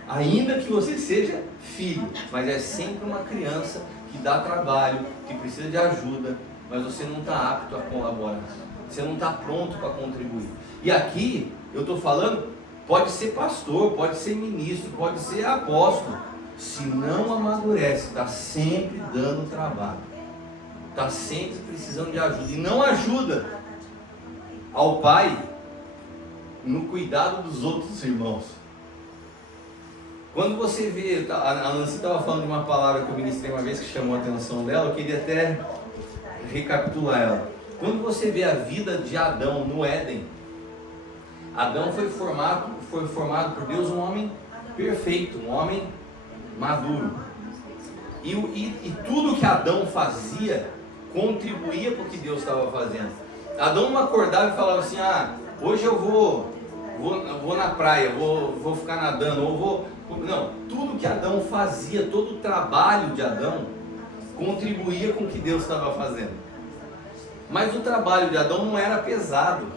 ainda que você seja filho, mas é sempre uma criança que dá trabalho, que precisa de ajuda, mas você não está apto a colaborar. Você não está pronto para contribuir. E aqui eu estou falando, pode ser pastor, pode ser ministro, pode ser apóstolo. Se não amadurece, está sempre dando trabalho, está sempre precisando de ajuda, e não ajuda ao pai no cuidado dos outros irmãos. Quando você vê, a Nancy estava falando de uma palavra que eu ministrei uma vez que chamou a atenção dela, eu queria até recapitular ela. Quando você vê a vida de Adão no Éden, Adão foi formado por Deus um homem perfeito, um homem maduro. E tudo que Adão fazia contribuía para o que Deus estava fazendo. Adão não acordava e falava assim, hoje eu vou na praia, vou ficar nadando, não, tudo que Adão fazia, todo o trabalho de Adão contribuía com o que Deus estava fazendo. Mas o trabalho de Adão não era pesado,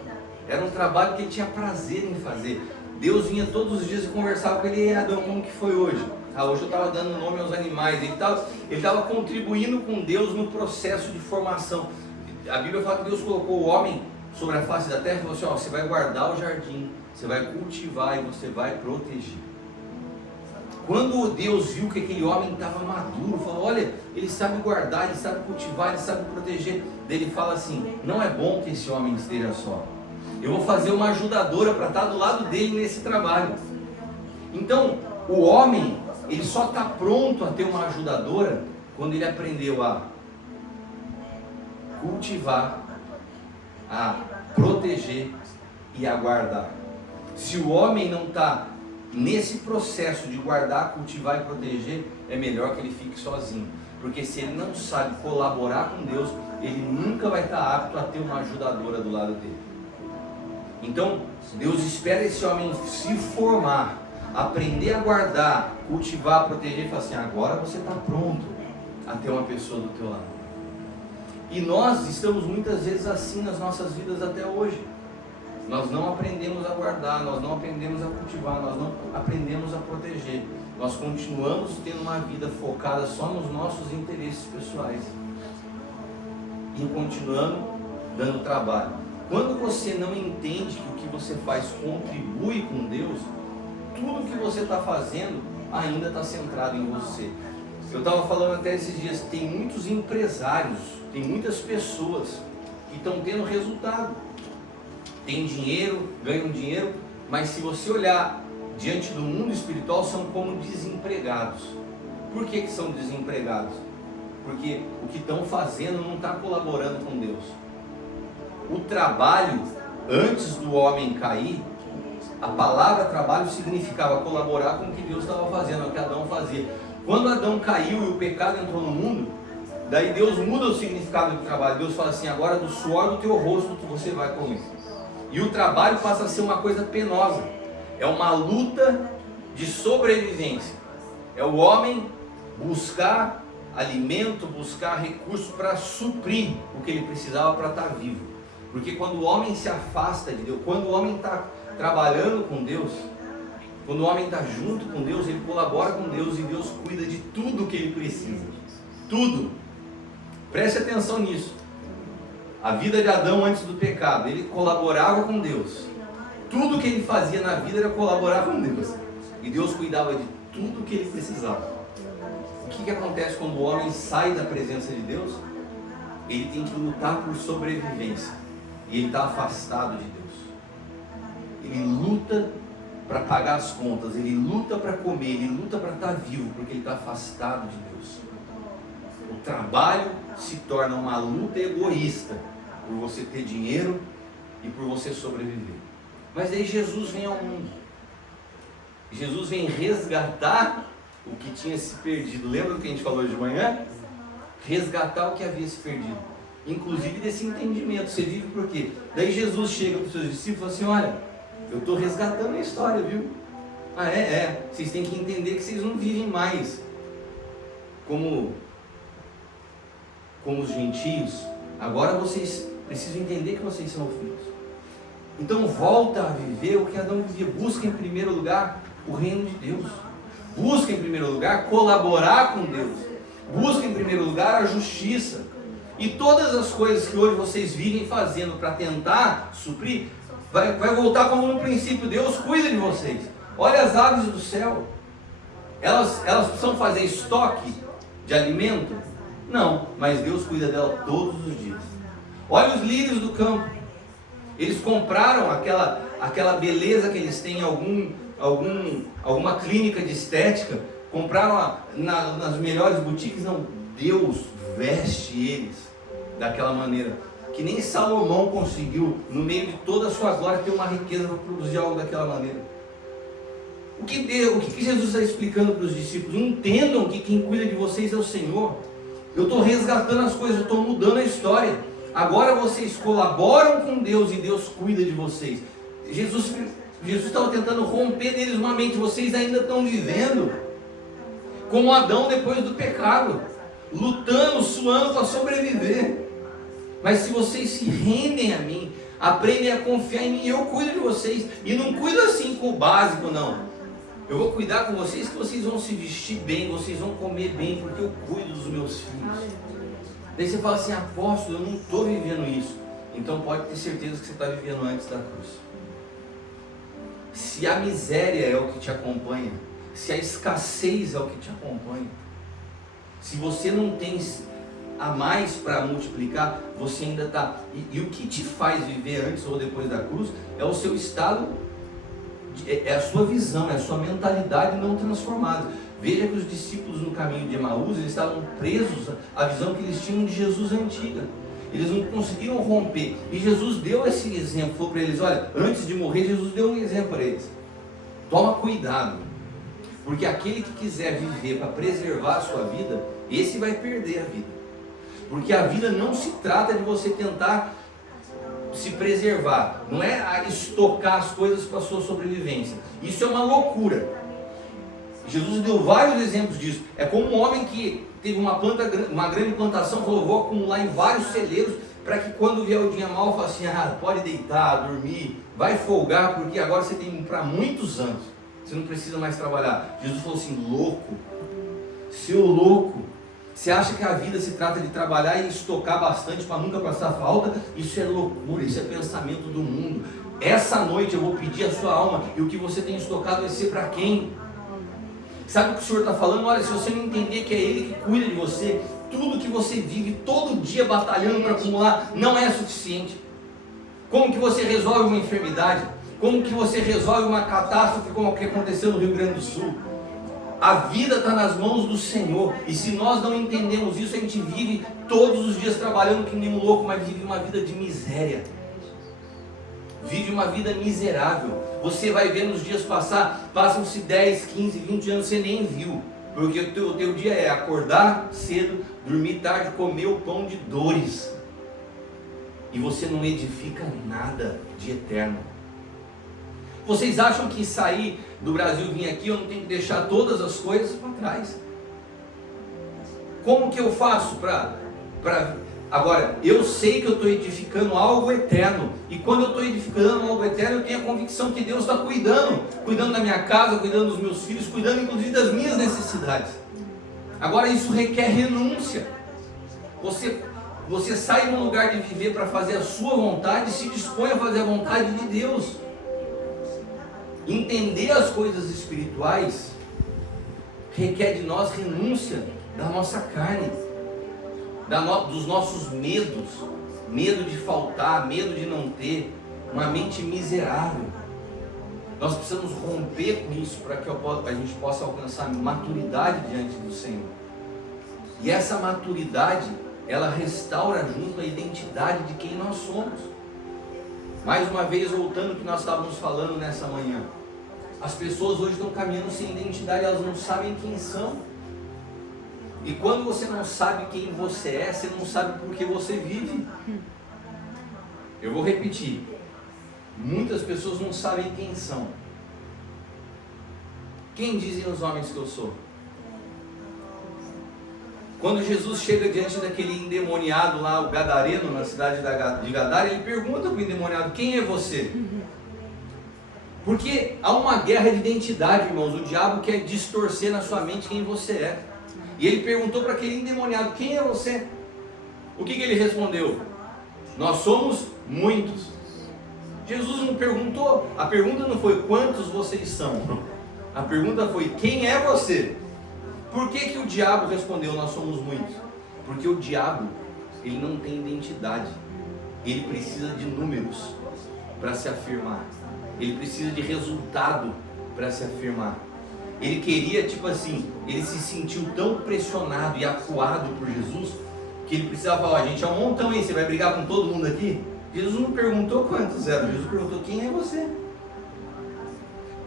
era um trabalho que ele tinha prazer em fazer. Deus vinha todos os dias e conversava com ele, Adão, como que foi hoje? Hoje eu estava dando nome aos animais. Ele estava contribuindo com Deus no processo de formação. A Bíblia fala que Deus colocou o homem sobre a face da terra e falou assim, você vai guardar o jardim, você vai cultivar e você vai proteger. Quando Deus viu que aquele homem estava maduro, falou, olha, ele sabe guardar, ele sabe cultivar, ele sabe proteger. Daí ele fala assim, não é bom que esse homem esteja só. Eu vou fazer uma ajudadora para estar do lado dele nesse trabalho. Então, o homem, ele só está pronto a ter uma ajudadora quando ele aprendeu a cultivar, a proteger e a guardar. Se o homem não está nesse processo de guardar, cultivar e proteger, é melhor que ele fique sozinho. Porque se ele não sabe colaborar com Deus, ele nunca vai estar apto a ter uma ajudadora do lado dele. Então, Deus espera esse homem se formar, aprender a guardar, cultivar, proteger e falar assim, agora você está pronto a ter uma pessoa do teu lado. E nós estamos muitas vezes assim nas nossas vidas até hoje. Nós não aprendemos a guardar, nós não aprendemos a cultivar, nós não aprendemos a proteger. nós continuamos tendo uma vida focada só nos nossos interesses pessoais e continuando dando trabalho. Quando você não entende que o que você faz contribui com Deus, tudo que você está fazendo ainda está centrado em você. Eu estava falando até esses dias, tem muitos empresários, tem muitas pessoas que estão tendo resultado, tem dinheiro, ganham dinheiro, mas se você olhar diante do mundo espiritual, são como desempregados. Por que são desempregados? Porque o que estão fazendo não está colaborando com Deus. O trabalho, antes do homem cair, a palavra trabalho significava colaborar com o que Deus estava fazendo, o que Adão fazia. Quando Adão caiu e o pecado entrou no mundo, daí Deus muda o significado do trabalho. Deus fala assim, agora do suor do teu rosto você vai comer. E o trabalho passa a ser uma coisa penosa. É uma luta de sobrevivência. É o homem buscar alimento, buscar recursos para suprir o que ele precisava para estar vivo. Porque quando o homem se afasta de Deus, quando o homem está trabalhando com Deus, quando o homem está junto com Deus, ele colabora com Deus e Deus cuida de tudo que ele precisa. Tudo. Preste atenção nisso. A vida de Adão antes do pecado, ele colaborava com Deus. Tudo que ele fazia na vida era colaborar com Deus. E Deus cuidava de tudo que ele precisava. O que acontece quando o homem sai da presença de Deus? Ele tem que lutar por sobrevivência. E ele está afastado de Deus. Ele luta para pagar as contas, ele luta para comer, ele luta para estar vivo, porque ele está afastado de Deus. O trabalho se torna uma luta egoísta, por você ter dinheiro e por você sobreviver. Mas aí Jesus vem ao mundo. Jesus vem resgatar o que tinha se perdido. Lembra do que a gente falou hoje de manhã? Resgatar o que havia se perdido. Inclusive desse entendimento. Você vive por quê? Daí Jesus chega para os seus discípulos e fala assim, olha, eu estou resgatando a história, viu? Vocês têm que entender que vocês não vivem mais como os gentios. Agora vocês precisam entender que vocês são filhos. Então volta a viver o que Adão vivia. Busca em primeiro lugar o reino de Deus. Busca em primeiro lugar colaborar com Deus. Busca em primeiro lugar a justiça. E todas as coisas que hoje vocês vivem fazendo para tentar suprir, vai voltar como no princípio. Deus cuida de vocês. Olha as aves do céu. Elas precisam fazer estoque de alimento? Não, mas Deus cuida dela todos os dias. Olha os lírios do campo. Eles compraram aquela beleza que eles têm em alguma clínica de estética, compraram nas melhores boutiques. Não, Deus veste eles daquela maneira, que nem Salomão conseguiu, no meio de toda a sua glória, ter uma riqueza para produzir algo daquela maneira. O que Jesus está explicando para os discípulos? Entendam que quem cuida de vocês é o Senhor. Eu estou resgatando as coisas, eu estou mudando a história. Agora vocês colaboram com Deus e Deus cuida de vocês. Jesus estava tentando romper deles uma mente. Vocês ainda estão vivendo como Adão depois do pecado, lutando, suando para sobreviver. Mas se vocês se rendem a mim, aprendem a confiar em mim, eu cuido de vocês. E não cuido assim com o básico, não. Eu vou cuidar com vocês, que vocês vão se vestir bem, vocês vão comer bem, porque eu cuido dos meus filhos. Daí você fala assim, apóstolo, eu não estou vivendo isso. Então pode ter certeza que você está vivendo antes da cruz. Se a miséria é o que te acompanha, se a escassez é o que te acompanha, se você não tem a mais para multiplicar, você ainda está. E o que te faz viver antes ou depois da cruz é o seu estado, é a sua visão, é a sua mentalidade não transformada. Veja que os discípulos no caminho de Emaús, eles estavam presos à visão que eles tinham de Jesus antiga. Eles não conseguiram romper. E Jesus deu esse exemplo, falou para eles, olha, antes de morrer, Jesus deu um exemplo para eles. Toma cuidado, porque aquele que quiser viver para preservar a sua vida, esse vai perder a vida. Porque a vida não se trata de você tentar se preservar, não é estocar as coisas para a sua sobrevivência. Isso é uma loucura. Jesus deu vários exemplos disso. É como um homem que teve uma grande plantação, falou, vou acumular em vários celeiros, para que quando vier o dia mau, fale assim, pode deitar, dormir, vai folgar, porque agora você tem para muitos anos. Você não precisa mais trabalhar. Jesus falou assim, louco, seu louco, você acha que a vida se trata de trabalhar e estocar bastante para nunca passar falta? Isso é loucura, isso é pensamento do mundo. Essa noite eu vou pedir a sua alma, e o que você tem estocado vai ser para quem? Sabe o que o Senhor está falando? Olha, se você não entender que é Ele que cuida de você, tudo que você vive todo dia batalhando para acumular não é suficiente. Como que você resolve uma enfermidade? Como que você resolve uma catástrofe como a que aconteceu no Rio Grande do Sul? A vida está nas mãos do Senhor, e se nós não entendemos isso, a gente vive todos os dias trabalhando que nem um louco, mas vive uma vida de miséria, vive uma vida miserável. Você vai ver nos dias passar, passam-se 10, 15, 20 anos, você nem viu, porque o teu dia é acordar cedo, dormir tarde, comer o pão de dores, e você não edifica nada de eterno. Vocês acham que sair do Brasil e vir aqui eu não tenho que deixar todas as coisas para trás? Como que eu faço para... Agora, eu sei que eu estou edificando algo eterno, e quando eu estou edificando algo eterno, eu tenho a convicção que Deus está cuidando da minha casa, cuidando dos meus filhos, cuidando inclusive das minhas necessidades. Agora, isso requer renúncia. Você sai de um lugar de viver para fazer a sua vontade e se dispõe a fazer a vontade de Deus. Entender as coisas espirituais requer de nós renúncia da nossa carne, dos nossos medos, medo de faltar, medo de não ter, uma mente miserável. Nós precisamos romper com isso para que a gente possa alcançar maturidade diante do Senhor. E essa maturidade, ela restaura junto a identidade de quem nós somos. Mais uma vez, voltando ao que nós estávamos falando nessa manhã. As pessoas hoje estão caminhando sem identidade, elas não sabem quem são. E quando você não sabe quem você é, você não sabe por que você vive. Eu vou repetir. Muitas pessoas não sabem quem são. Quem dizem os homens que eu sou? Quando Jesus chega diante daquele endemoniado lá, o gadareno, na cidade de Gadara, ele pergunta para o endemoniado, quem é você? Porque há uma guerra de identidade, irmãos. O diabo quer distorcer na sua mente quem você é. E ele perguntou para aquele endemoniado, quem é você? O que ele respondeu? Nós somos muitos. Jesus não perguntou, a pergunta não foi quantos vocês são. A pergunta foi, quem é você? Por que o diabo respondeu, nós somos muitos? Porque o diabo, ele não tem identidade. Ele precisa de números para se afirmar. Ele precisa de resultado para se afirmar. Ele queria, ele se sentiu tão pressionado e acuado por Jesus, que ele precisava falar, gente, é um montão aí, você vai brigar com todo mundo aqui? Jesus não perguntou quantos eram, Jesus perguntou, quem é você?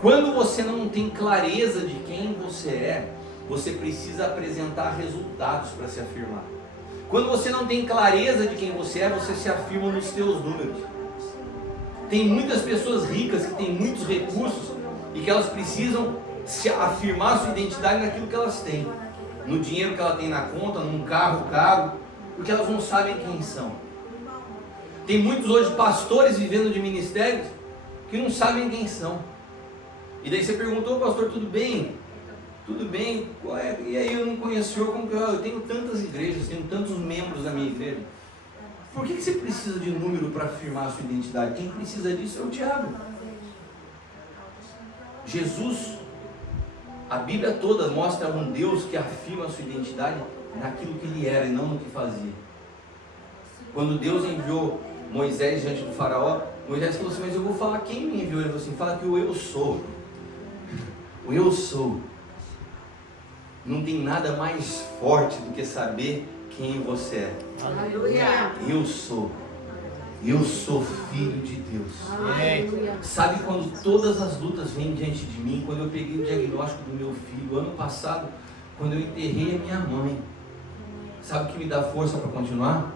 Quando você não tem clareza de quem você é, você precisa apresentar resultados para se afirmar. Quando você não tem clareza de quem você é, você se afirma nos seus números. Tem muitas pessoas ricas que têm muitos recursos e que elas precisam se afirmar sua identidade naquilo que elas têm, no dinheiro que ela tem na conta, num carro caro, porque elas não sabem quem são. Tem muitos hoje pastores vivendo de ministérios que não sabem quem são. E daí você perguntou, pastor, tudo bem? Tudo bem, e aí eu não conheço o senhor, como que eu tenho tantas igrejas, tenho tantos membros da minha igreja. Por que você precisa de número para afirmar a sua identidade? Quem precisa disso é o diabo. Jesus, a Bíblia toda mostra um Deus que afirma a sua identidade naquilo que ele era e não no que fazia. Quando Deus enviou Moisés diante do faraó, Moisés falou assim, mas eu vou falar quem me enviou. Ele falou assim, fala que o eu sou. O eu sou. Não tem nada mais forte do que saber quem você é. Aleluia. Eu sou filho de Deus. Aleluia. Sabe quando todas as lutas vêm diante de mim? Quando eu peguei o diagnóstico do meu filho, ano passado, quando eu enterrei a minha mãe, sabe o que me dá força para continuar?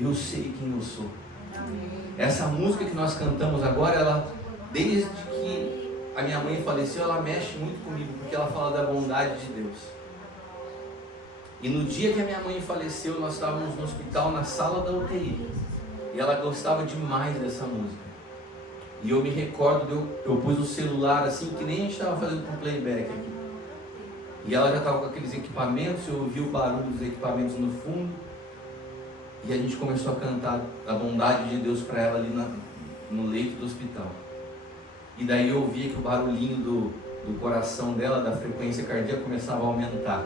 Eu sei quem eu sou. Essa música que nós cantamos agora, ela, desde que a minha mãe faleceu, ela mexe muito comigo, porque ela fala da bondade de Deus. E no dia que a minha mãe faleceu, nós estávamos no hospital, na sala da UTI. E ela gostava demais dessa música. E eu me recordo, eu pus o celular assim, que nem a gente estava fazendo com playback aqui. E ela já estava com aqueles equipamentos, eu ouvi o barulho dos equipamentos no fundo. E a gente começou a cantar a bondade de Deus para ela ali no leito do hospital. E daí eu ouvia que o barulhinho do coração dela, da frequência cardíaca, começava a aumentar.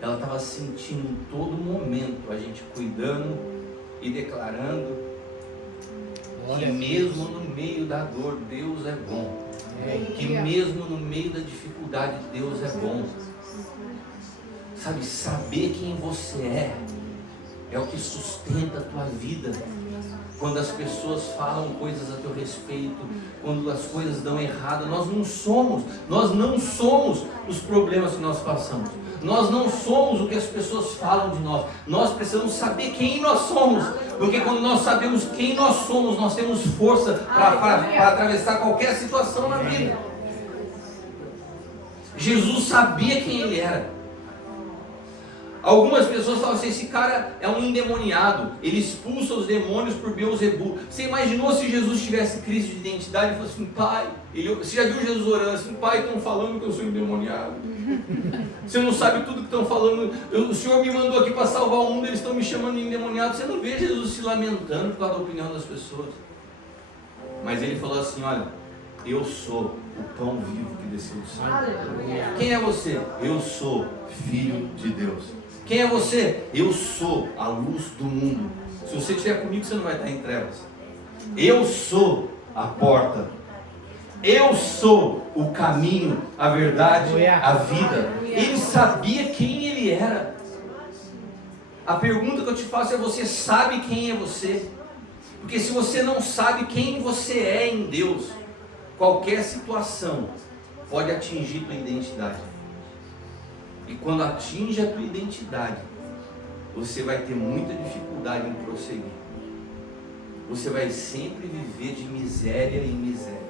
Ela estava sentindo em todo momento a gente cuidando e declarando que mesmo no meio da dor, Deus é bom. Que mesmo no meio da dificuldade, Deus é bom. Sabe, saber quem você é o que sustenta a tua vida. Quando as pessoas falam coisas a teu respeito, quando as coisas dão errado, nós não somos os problemas que nós passamos. Nós não somos o que as pessoas falam de nós. Nós precisamos saber quem nós somos. Porque quando nós sabemos quem nós somos, nós temos força para atravessar qualquer situação na vida. Jesus sabia quem ele era. Algumas pessoas falam assim, esse cara é um endemoniado, ele expulsa os demônios por Beelzebul. Você imaginou se Jesus tivesse crise de identidade e fosse assim, pai, você já viu Jesus orando assim, pai, estão falando que eu sou endemoniado. Você não sabe tudo que estão falando, o Senhor me mandou aqui para salvar o mundo, eles estão me chamando de endemoniado. Você não vê Jesus se lamentando por causa da opinião das pessoas. Mas ele falou assim, olha, eu sou o pão vivo que desceu do céu. Quem é você? Eu sou filho de Deus. Quem é você? Eu sou a luz do mundo. Se você estiver comigo, você não vai estar em trevas. Eu sou a porta. Eu sou o caminho, a verdade, a vida. Ele sabia quem ele era. A pergunta que eu te faço é, você sabe quem é você? Porque se você não sabe quem você é em Deus, qualquer situação pode atingir tua identidade. E quando atinge a tua identidade, você vai ter muita dificuldade em prosseguir. Você vai sempre viver de miséria em miséria.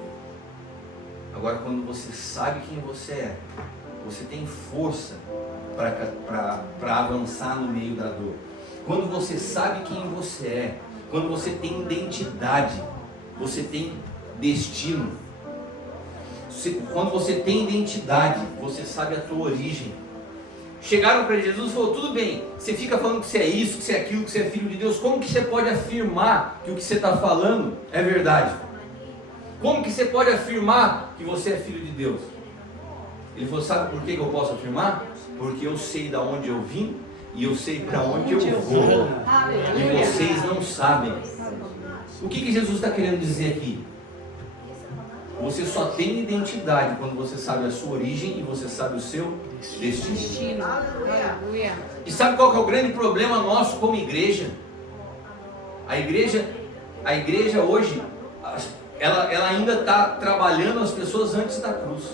Agora, quando você sabe quem você é, você tem força para avançar no meio da dor. Quando você sabe quem você é, quando você tem identidade, você tem destino. Quando você tem identidade, você sabe a tua origem. Chegaram para Jesus e falou, tudo bem, você fica falando que você é isso, que você é aquilo, que você é filho de Deus, como que você pode afirmar que o que você está falando é verdade? Como que você pode afirmar que você é filho de Deus? Ele falou, sabe por que eu posso afirmar? Porque eu sei de onde eu vim e eu sei para onde eu vou. E vocês não sabem. O que Jesus está querendo dizer aqui? Você só tem identidade quando você sabe a sua origem e você sabe o seu destino. E sabe qual que é o grande problema nosso como igreja? A igreja hoje, ela ainda está trabalhando as pessoas antes da cruz.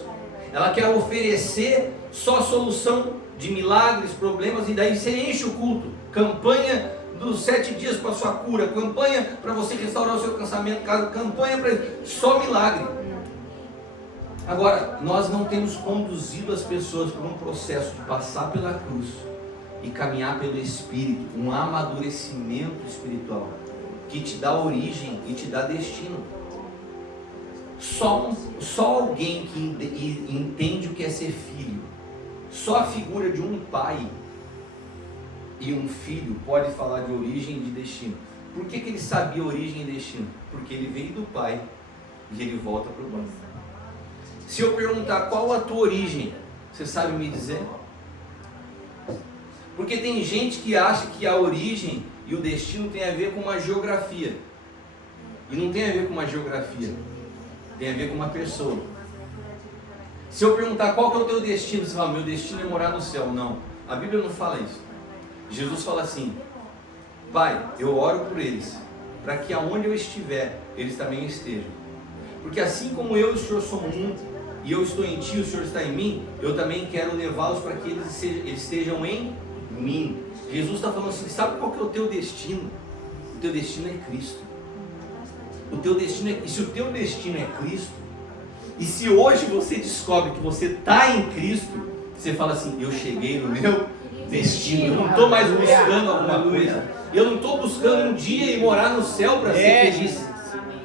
Ela quer oferecer só solução de milagres, problemas, e daí você enche o culto. Campanha dos 7 dias para a sua cura, campanha para você restaurar o seu cansamento, campanha para só milagre. Agora, nós não temos conduzido as pessoas por um processo de passar pela cruz e caminhar pelo Espírito, um amadurecimento espiritual que te dá origem e te dá destino. Só alguém que entende o que é ser filho, só a figura de um pai e um filho pode falar de origem e de destino. Por que ele sabia origem e destino? Porque ele veio do pai e ele volta para o pai. Se eu perguntar qual a tua origem, você sabe me dizer? Porque tem gente que acha que a origem e o destino tem a ver com uma geografia. E não tem a ver com uma geografia. Tem a ver com uma pessoa. Se eu perguntar qual que é o teu destino, você fala, meu destino é morar no céu. Não, a Bíblia não fala isso. Jesus fala assim, Pai, eu oro por eles, para que aonde eu estiver, eles também estejam. Porque assim como eu e o Senhor somos um, e eu estou em ti, o Senhor está em mim, eu também quero levá-los para que eles estejam em mim. Jesus está falando assim, sabe qual que é o teu destino? O teu destino é Cristo. O teu destino é, e se o teu destino é Cristo, e se hoje você descobre que você está em Cristo, você fala assim, eu cheguei no meu destino. Eu não estou mais buscando alguma coisa. Eu não estou buscando um dia e morar no céu para ser feliz.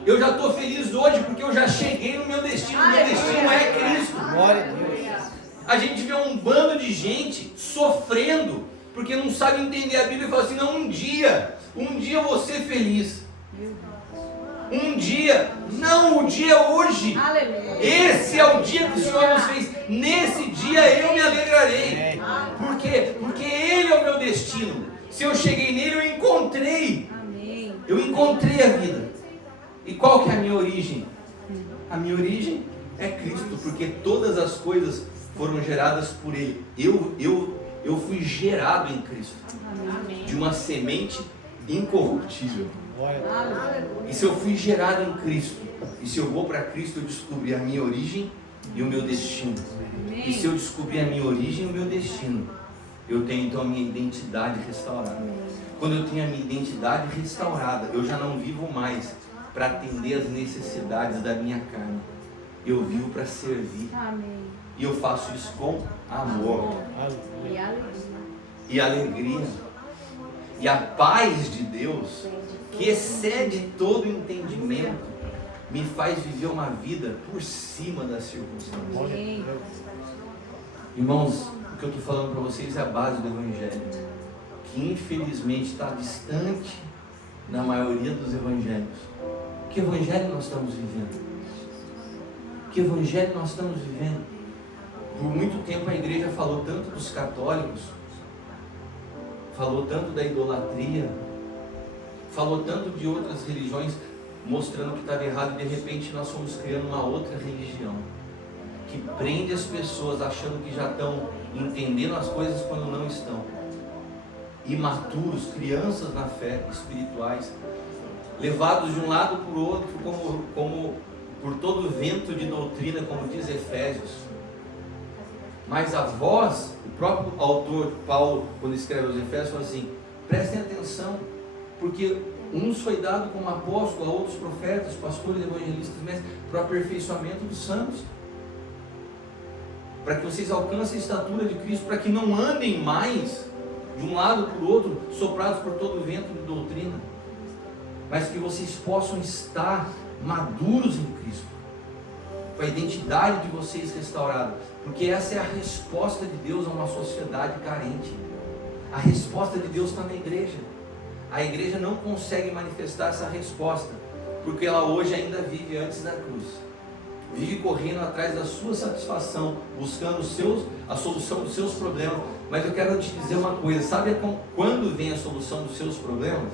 Eu já estou feliz hoje porque eu já cheguei no meu destino. Meu destino é Cristo. Glória a Deus. A gente vê um bando de gente sofrendo porque não sabe entender a Bíblia e fala assim: não, um dia eu vou ser feliz. Um dia, não, o dia é hoje. Aleluia. Esse é o dia que o Senhor nos fez. Nesse dia eu me alegrarei. Por quê? Porque Ele é o meu destino. Se eu cheguei nele, eu encontrei. Amém. Eu encontrei a vida. E qual que é a minha origem? A minha origem é Cristo, porque todas as coisas foram geradas por Ele. Eu fui gerado em Cristo, de uma semente incorruptível. E se eu fui gerado em Cristo, e se eu vou para Cristo, eu descobri a minha origem e o meu destino. E se eu descobrir a minha origem e o meu destino, eu tenho então a minha identidade restaurada. Quando eu tenho a minha identidade restaurada, eu já não vivo mais para atender as necessidades da minha carne. Eu vivo para servir. Amém. E eu faço isso com amor E alegria. e alegria. E a paz de Deus, que excede todo entendimento, me faz viver uma vida por cima das circunstâncias. Amém. Irmãos, o que eu estou falando para vocês é a base do Evangelho, que infelizmente está distante na maioria dos evangelhos. Que evangelho nós estamos vivendo? Que evangelho nós estamos vivendo? Por muito tempo a igreja falou tanto dos católicos, falou tanto da idolatria, falou tanto de outras religiões, mostrando que estava errado, e de repente nós fomos criando uma outra religião, que prende as pessoas achando que já estão entendendo as coisas quando não estão. Imaturos, crianças na fé, espirituais, levados de um lado para o outro, como por todo vento de doutrina, como diz Efésios. Mas a voz, o próprio autor, Paulo, quando escreve os Efésios, fala assim: prestem atenção, porque uns foi dado como apóstolo, a outros profetas, pastores, evangelistas, mestres, para o aperfeiçoamento dos santos, para que vocês alcancem a estatura de Cristo, para que não andem mais de um lado para o outro, soprados por todo vento de doutrina, mas que vocês possam estar maduros em Cristo, com a identidade de vocês restaurada, porque essa é a resposta de Deus a uma sociedade carente. A resposta de Deus está na igreja. A igreja não consegue manifestar essa resposta, porque ela hoje ainda vive antes da cruz, vive correndo atrás da sua satisfação, buscando a solução dos seus problemas. Mas eu quero te dizer uma coisa: sabe quando vem a solução dos seus problemas?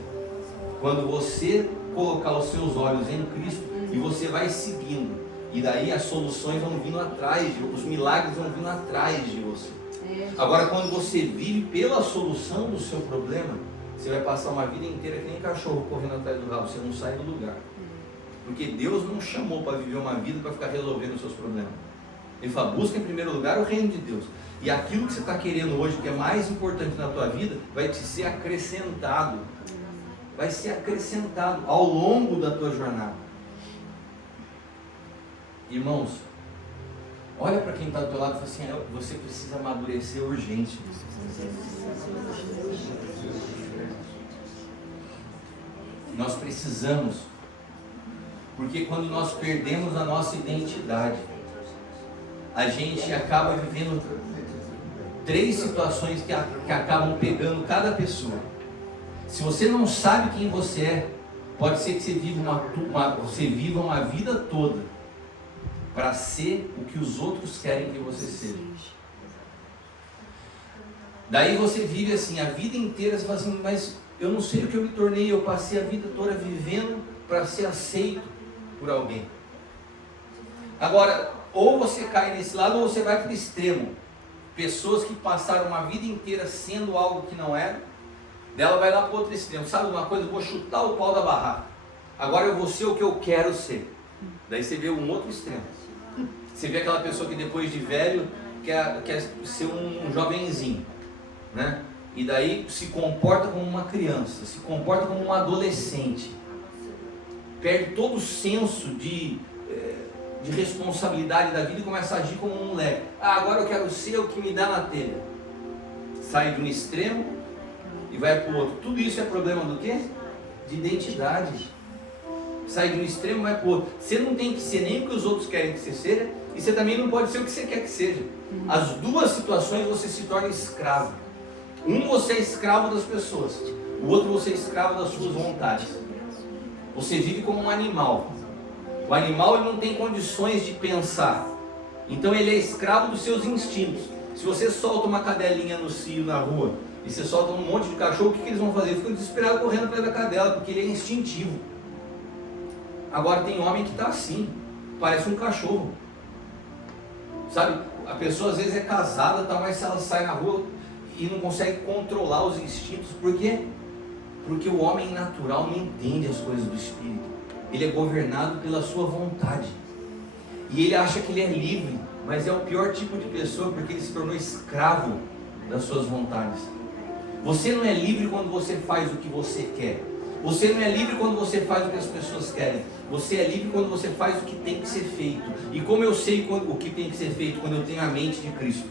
Quando você colocar os seus olhos em Cristo e você vai seguindo, e daí as soluções vão vindo atrás, os milagres vão vindo atrás de você. Agora, quando você vive pela solução do seu problema, você vai passar uma vida inteira que nem cachorro correndo atrás do rabo, você não sai do lugar. Porque Deus não chamou para viver uma vida para ficar resolvendo os seus problemas. Ele fala: busca em primeiro lugar o reino de Deus, e aquilo que você está querendo hoje, que é mais importante na tua vida, vai te ser acrescentado. Vai ser acrescentado ao longo da tua jornada. Irmãos, olha para quem está do teu lado e fala assim: você precisa amadurecer urgente. Nós precisamos, porque quando nós perdemos a nossa identidade, a gente acaba vivendo 3 situações que acabam pegando cada pessoa. Se você não sabe quem você é, pode ser que você viva uma vida toda para ser o que os outros querem que você seja. Daí você vive assim a vida inteira, você fala assim: mas eu não sei o que eu me tornei, eu passei a vida toda vivendo para ser aceito por alguém. Agora, ou você cai nesse lado, ou você vai para o extremo. Pessoas que passaram uma vida inteira sendo algo que não era, dela vai lá para o outro extremo. Sabe uma coisa? Eu vou chutar o pau da barraca, agora eu vou ser o que eu quero ser. Daí você vê um outro extremo. Você vê aquela pessoa que depois de velho quer ser um jovenzinho, né? E daí se comporta como uma criança, se comporta como um adolescente, perde todo o senso de responsabilidade da vida e começa a agir como um moleque. Agora eu quero ser o que me dá na telha. sai de um extremo e vai para o outro. Tudo isso é problema do quê? De identidade. Sai de um extremo e vai para o outro. Você não tem que ser nem o que os outros querem que você seja, e você também não pode ser o que você quer que seja. As duas situações você se torna escravo. Você é escravo das pessoas, o outro você é escravo das suas vontades. Você vive como um animal. O animal ele não tem condições de pensar, então ele é escravo dos seus instintos. Se você solta uma cadelinha no cio na rua e você solta um monte de cachorro, o que eles vão fazer? Eles ficam desesperados correndo atrás da cadela, porque ele é instintivo. Agora tem homem que está assim, parece um cachorro, sabe? A pessoa às vezes é casada, tá, mas se ela sai na rua e não consegue controlar os instintos. Por quê? Porque o homem natural não entende as coisas do Espírito. Ele é governado pela sua vontade. E ele acha que ele é livre, mas é o pior tipo de pessoa, porque ele se tornou escravo das suas vontades. Você não é livre quando você faz o que você quer. Você não é livre quando você faz o que as pessoas querem. Você é livre quando você faz o que tem que ser feito. E como eu sei o que tem que ser feito? Quando eu tenho a mente de Cristo.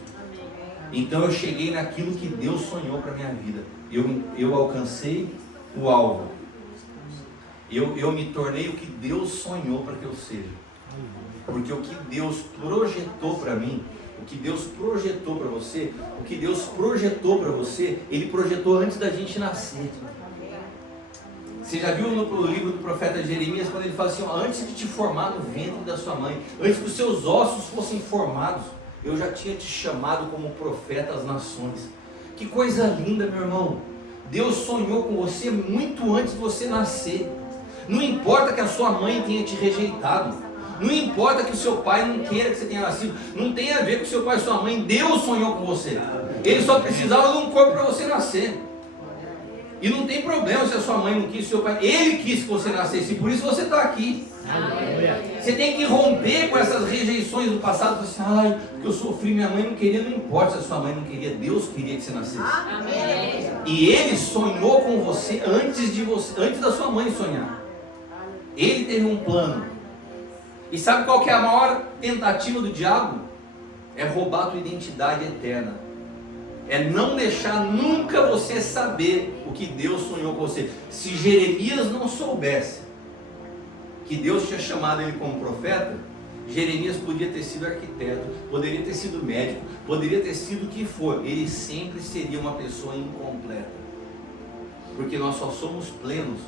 Então eu cheguei naquilo que Deus sonhou para a minha vida. Eu alcancei o alvo. Eu me tornei o que Deus sonhou para que eu seja. Porque o que Deus projetou para mim, o que Deus projetou para você, o que Deus projetou para você, Ele projetou antes da gente nascer. Você já viu no livro do profeta Jeremias, quando ele fala assim, ó, antes de te formar no ventre da sua mãe, antes que os seus ossos fossem formados, eu já tinha te chamado como profeta às nações. Que coisa linda, meu irmão. Deus sonhou com você muito antes de você nascer. Não importa que a sua mãe tenha te rejeitado, não importa que o seu pai não queira que você tenha nascido, não tem a ver com o seu pai e sua mãe. Deus sonhou com você. Ele só precisava de um corpo para você nascer. E não tem problema se a sua mãe não quis, o seu pai, Ele quis que você nascesse, e por isso você está aqui. Você tem que romper com essas rejeições do passado. Assim, ai, porque eu sofri, minha mãe não queria. Não importa se a sua mãe não queria, Deus queria que você nascesse. E Ele sonhou com você antes da sua mãe sonhar. Ele teve um plano. E sabe qual que é a maior tentativa do diabo? É roubar a tua identidade eterna. É não deixar nunca você saber o que Deus sonhou com você. Se Jeremias não soubesse que Deus tinha chamado ele como profeta, Jeremias podia ter sido arquiteto, poderia ter sido médico, poderia ter sido o que for. Ele sempre seria uma pessoa incompleta. Porque nós só somos plenos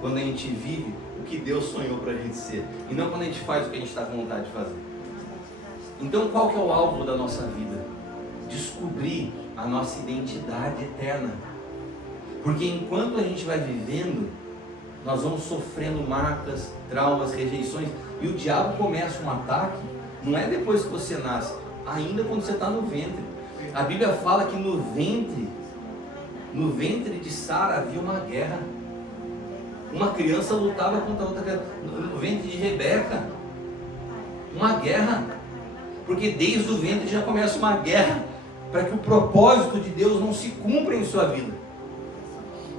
quando a gente vive o que Deus sonhou para a gente ser, e não quando a gente faz o que a gente está com vontade de fazer. Então qual que é o alvo da nossa vida? Descobrir a nossa identidade eterna. Porque enquanto a gente vai vivendo, nós vamos sofrendo marcas, traumas, rejeições, e o diabo começa um ataque, não é depois que você nasce, ainda quando você está no ventre. A Bíblia fala que no ventre de Sara havia uma guerra. Uma criança lutava contra outra criança. No ventre de Rebeca, uma guerra. Porque desde o ventre já começa uma guerra, para que o propósito de Deus não se cumpra em sua vida.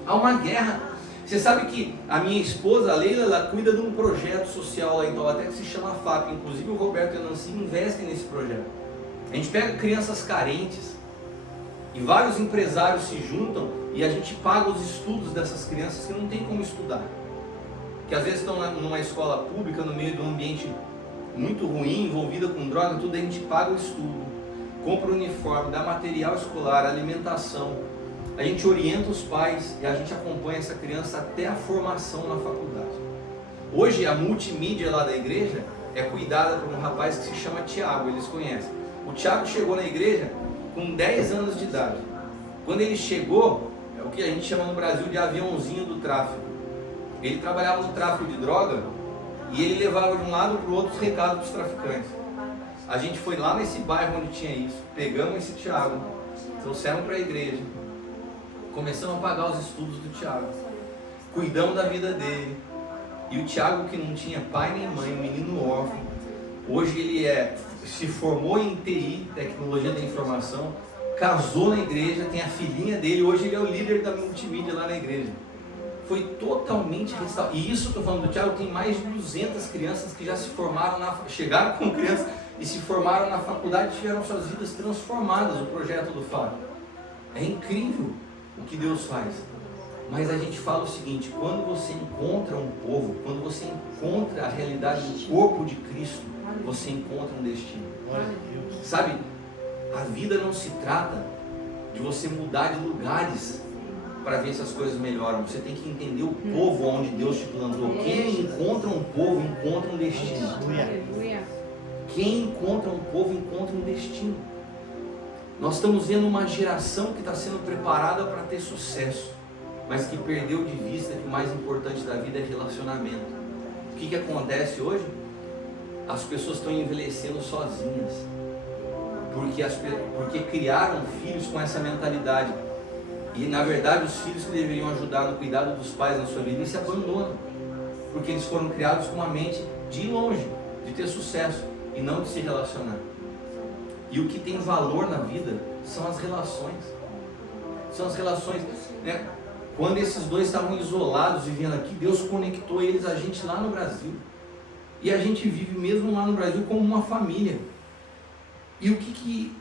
Há uma guerra. Você sabe que a minha esposa, a Leila, ela cuida de um projeto social lá em Taubaté que se chama FAP. Inclusive o Roberto e a Nancy investem nesse projeto. A gente pega crianças carentes e vários empresários se juntam e a gente paga os estudos dessas crianças que não tem como estudar. Que às vezes estão numa escola pública, no meio de um ambiente muito ruim, envolvida com droga, tudo, a gente paga o estudo, compra o uniforme, dá material escolar, alimentação. A gente orienta os pais e a gente acompanha essa criança até a formação na faculdade. Hoje a multimídia lá da igreja é cuidada por um rapaz que se chama Tiago, eles conhecem. O Tiago chegou na igreja com 10 anos de idade. Quando ele chegou, é o que a gente chama no Brasil de aviãozinho do tráfico. Ele trabalhava no tráfico de droga e ele levava de um lado para o outro os recados dos traficantes. A gente foi lá nesse bairro onde tinha isso, pegamos esse Tiago, trouxemos para a igreja, começamos a pagar os estudos do Tiago, cuidamos da vida dele. E o Tiago, que não tinha pai nem mãe, um menino órfão, hoje ele se formou em TI, tecnologia da informação, casou na igreja, tem a filhinha dele, hoje ele é o líder da multimídia lá na igreja. Foi totalmente restaurado. E isso, estou falando do Tiago, tem mais de 200 crianças que já se formaram, chegaram com crianças e se formaram na faculdade e tiveram suas vidas transformadas, o projeto do FAP. É incrível o que Deus faz. Mas a gente fala o seguinte: quando você encontra um povo, quando você encontra a realidade do corpo de Cristo, você encontra um destino. Sabe, a vida não se trata de você mudar de lugares para ver se as coisas melhoram. Você tem que entender o povo onde Deus te plantou. Quem encontra um povo, encontra um destino. Quem encontra um povo, encontra um destino. Nós estamos vendo uma geração que está sendo preparada para ter sucesso, mas que perdeu de vista que o mais importante da vida é relacionamento. O que acontece hoje? As pessoas estão envelhecendo sozinhas, porque criaram filhos com essa mentalidade. E na verdade os filhos que deveriam ajudar no cuidado dos pais na sua vida se abandonam, porque eles foram criados com uma mente de ir longe, de ter sucesso e não de se relacionar. E o que tem valor na vida são as relações. São as relações, né? Quando esses dois estavam isolados, vivendo aqui, Deus conectou eles a gente lá no Brasil. E a gente vive mesmo lá no Brasil como uma família. E o que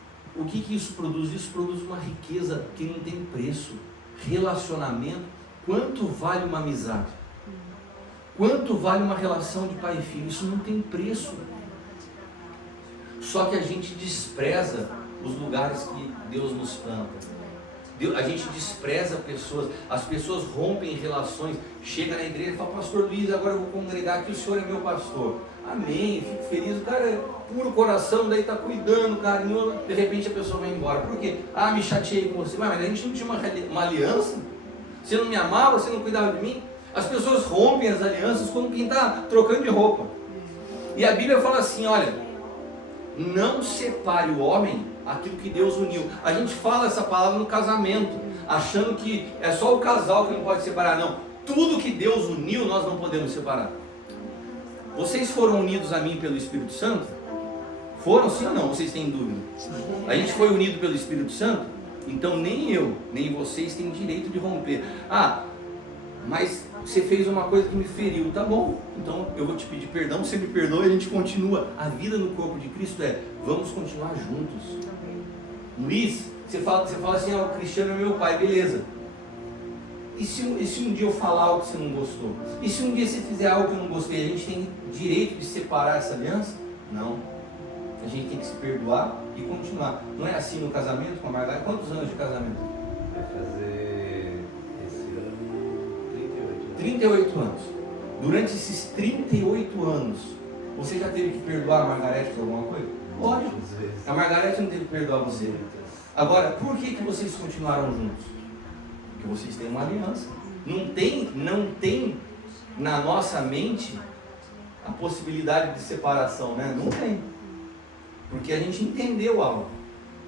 isso produz? Isso produz uma riqueza que não tem preço. Relacionamento. Quanto vale uma amizade? Quanto vale uma relação de pai e filho? Isso não tem preço. Só que a gente despreza os lugares que Deus nos planta. A gente despreza pessoas, as pessoas rompem relações, chega na igreja e fala: pastor Luiz, agora eu vou congregar aqui, o senhor é meu pastor. Amém, fico feliz, o cara é puro coração, daí está cuidando, carinhoso, de repente a pessoa vai embora. Por quê? Ah, me chateei com você. Mas a gente não tinha uma aliança? Você não me amava, você não cuidava de mim? As pessoas rompem as alianças como quem está trocando de roupa. E a Bíblia fala assim: olha, não separe o homem aquilo que Deus uniu. A gente fala essa palavra no casamento, achando que é só o casal que não pode separar. Não, tudo que Deus uniu nós não podemos separar. Vocês foram unidos a mim pelo Espírito Santo? Foram sim ou não? Vocês têm dúvida? A gente foi unido pelo Espírito Santo? Então nem eu, nem vocês têm direito de romper. Ah, mas você fez uma coisa que me feriu. Tá bom, então eu vou te pedir perdão, você me perdoa e a gente continua. A vida no corpo de Cristo é: vamos continuar juntos. Luiz, você fala assim: o Cristiano é meu pai, beleza. E se um dia eu falar algo que você não gostou? E se um dia você fizer algo que eu não gostei? A gente tem direito de separar essa aliança? Não. A gente tem que se perdoar e continuar. Não é assim no casamento com a Margarida? Quantos anos de casamento? Vai fazer esse ano 38 anos. Durante esses 38 anos, você já teve que perdoar a Margarete por alguma coisa? Lógico. A Margarete não teve que perdoar você. Agora, por que vocês continuaram juntos? Porque vocês têm uma aliança. Não tem na nossa mente a possibilidade de separação, né? Não tem. Porque a gente entendeu algo.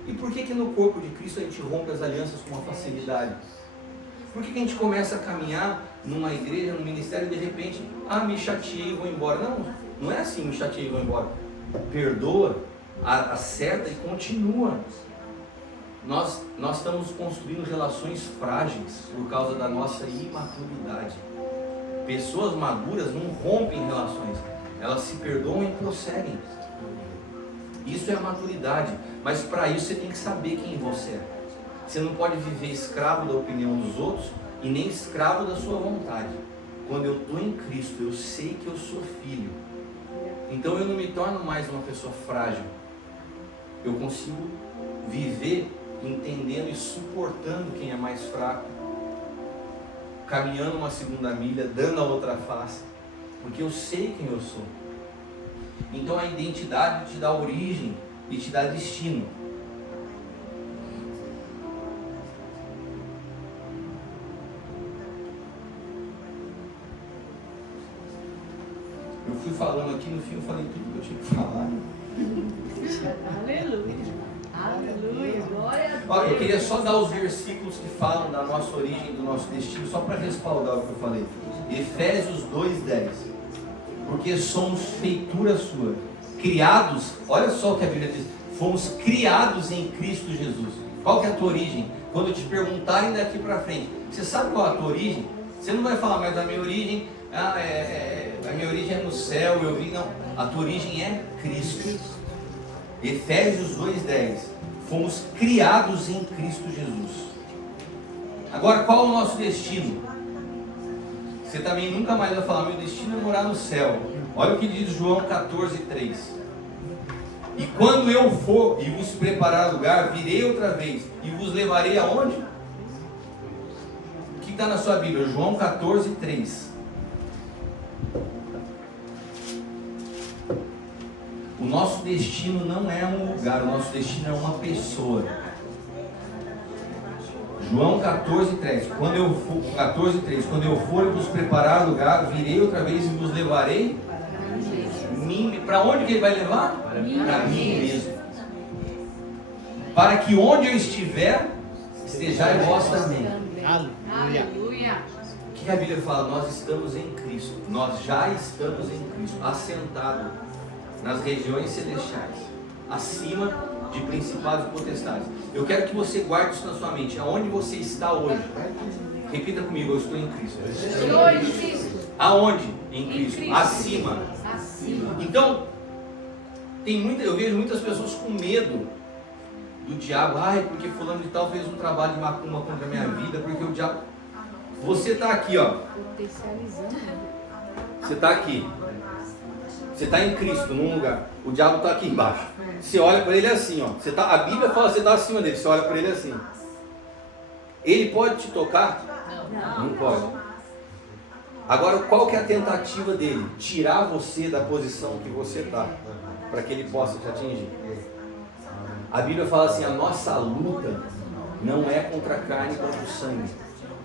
E por que no corpo de Cristo a gente rompe as alianças com uma facilidade? Por que a gente começa a caminhar numa igreja, num ministério, e de repente, me chateei e vou embora? Não é assim, me chateei e vou embora. Perdoa, acerta e continua. Nós estamos construindo relações frágeis por causa da nossa imaturidade. Pessoas maduras não rompem relações, elas se perdoam e prosseguem. Isso é a maturidade, mas para isso você tem que saber quem você é. Você não pode viver escravo da opinião dos outros e nem escravo da sua vontade. Quando eu estou em Cristo, eu sei que eu sou filho. Então eu não me torno mais uma pessoa frágil. Eu consigo viver entendendo e suportando quem é mais fraco, caminhando uma segunda milha, dando a outra face, porque eu sei quem eu sou. Então a identidade te dá origem e te dá destino. Eu fui falando aqui, no fim eu falei tudo que eu tinha que falar. Aleluia. Aleluia. Glória a Deus. Olha, eu queria só dar os versículos que falam da nossa origem, do nosso destino, só para respaldar o que eu falei. Efésios 2:10. Porque somos feitura sua, criados, olha só o que a Bíblia diz, fomos criados em Cristo Jesus. Qual que é a tua origem? Quando te perguntarem daqui para frente, você sabe qual é a tua origem? Você não vai falar, mas a minha origem, a minha origem é no céu, eu vim, não. A tua origem é Cristo. Efésios 2:10. Fomos criados em Cristo Jesus. Agora, qual é o nosso destino? Você também nunca mais vai falar, meu destino é morar no céu. Olha o que diz João 14:3. E quando eu for e vos preparar lugar, virei outra vez e vos levarei aonde? O que está na sua Bíblia? João 14:3. O nosso destino não é um lugar, o nosso destino é uma pessoa. João 14:3. Quando eu for, 14:3. Quando eu for e vos preparar lugar, virei outra vez e vos levarei. Para onde que ele vai levar? Para mim mesmo. Para que onde eu estiver, estejais vós também. Aleluia. O que a Bíblia fala? Nós estamos em Cristo. Nós já estamos em Cristo, assentados nas regiões celestiais, acima de principados e potestades. Eu quero que você guarde isso na sua mente. Aonde você está hoje? Repita comigo, eu estou em Cristo. Estou em Cristo. Aonde? Em Cristo. Acima. Então, eu vejo muitas pessoas com medo do diabo. Ai, porque fulano de tal fez um trabalho de macumba contra a minha vida, porque o diabo... Você está aqui, ó. Você está aqui. Você está em Cristo, num lugar. O diabo está aqui embaixo. Você olha para ele assim, ó. A Bíblia fala que você está acima dele. Você olha para ele assim. Ele pode te tocar? Não pode. Agora, qual que é a tentativa dele? Tirar você da posição que você está, para que ele possa te atingir. A Bíblia fala assim, a nossa luta não é contra a carne e contra o sangue,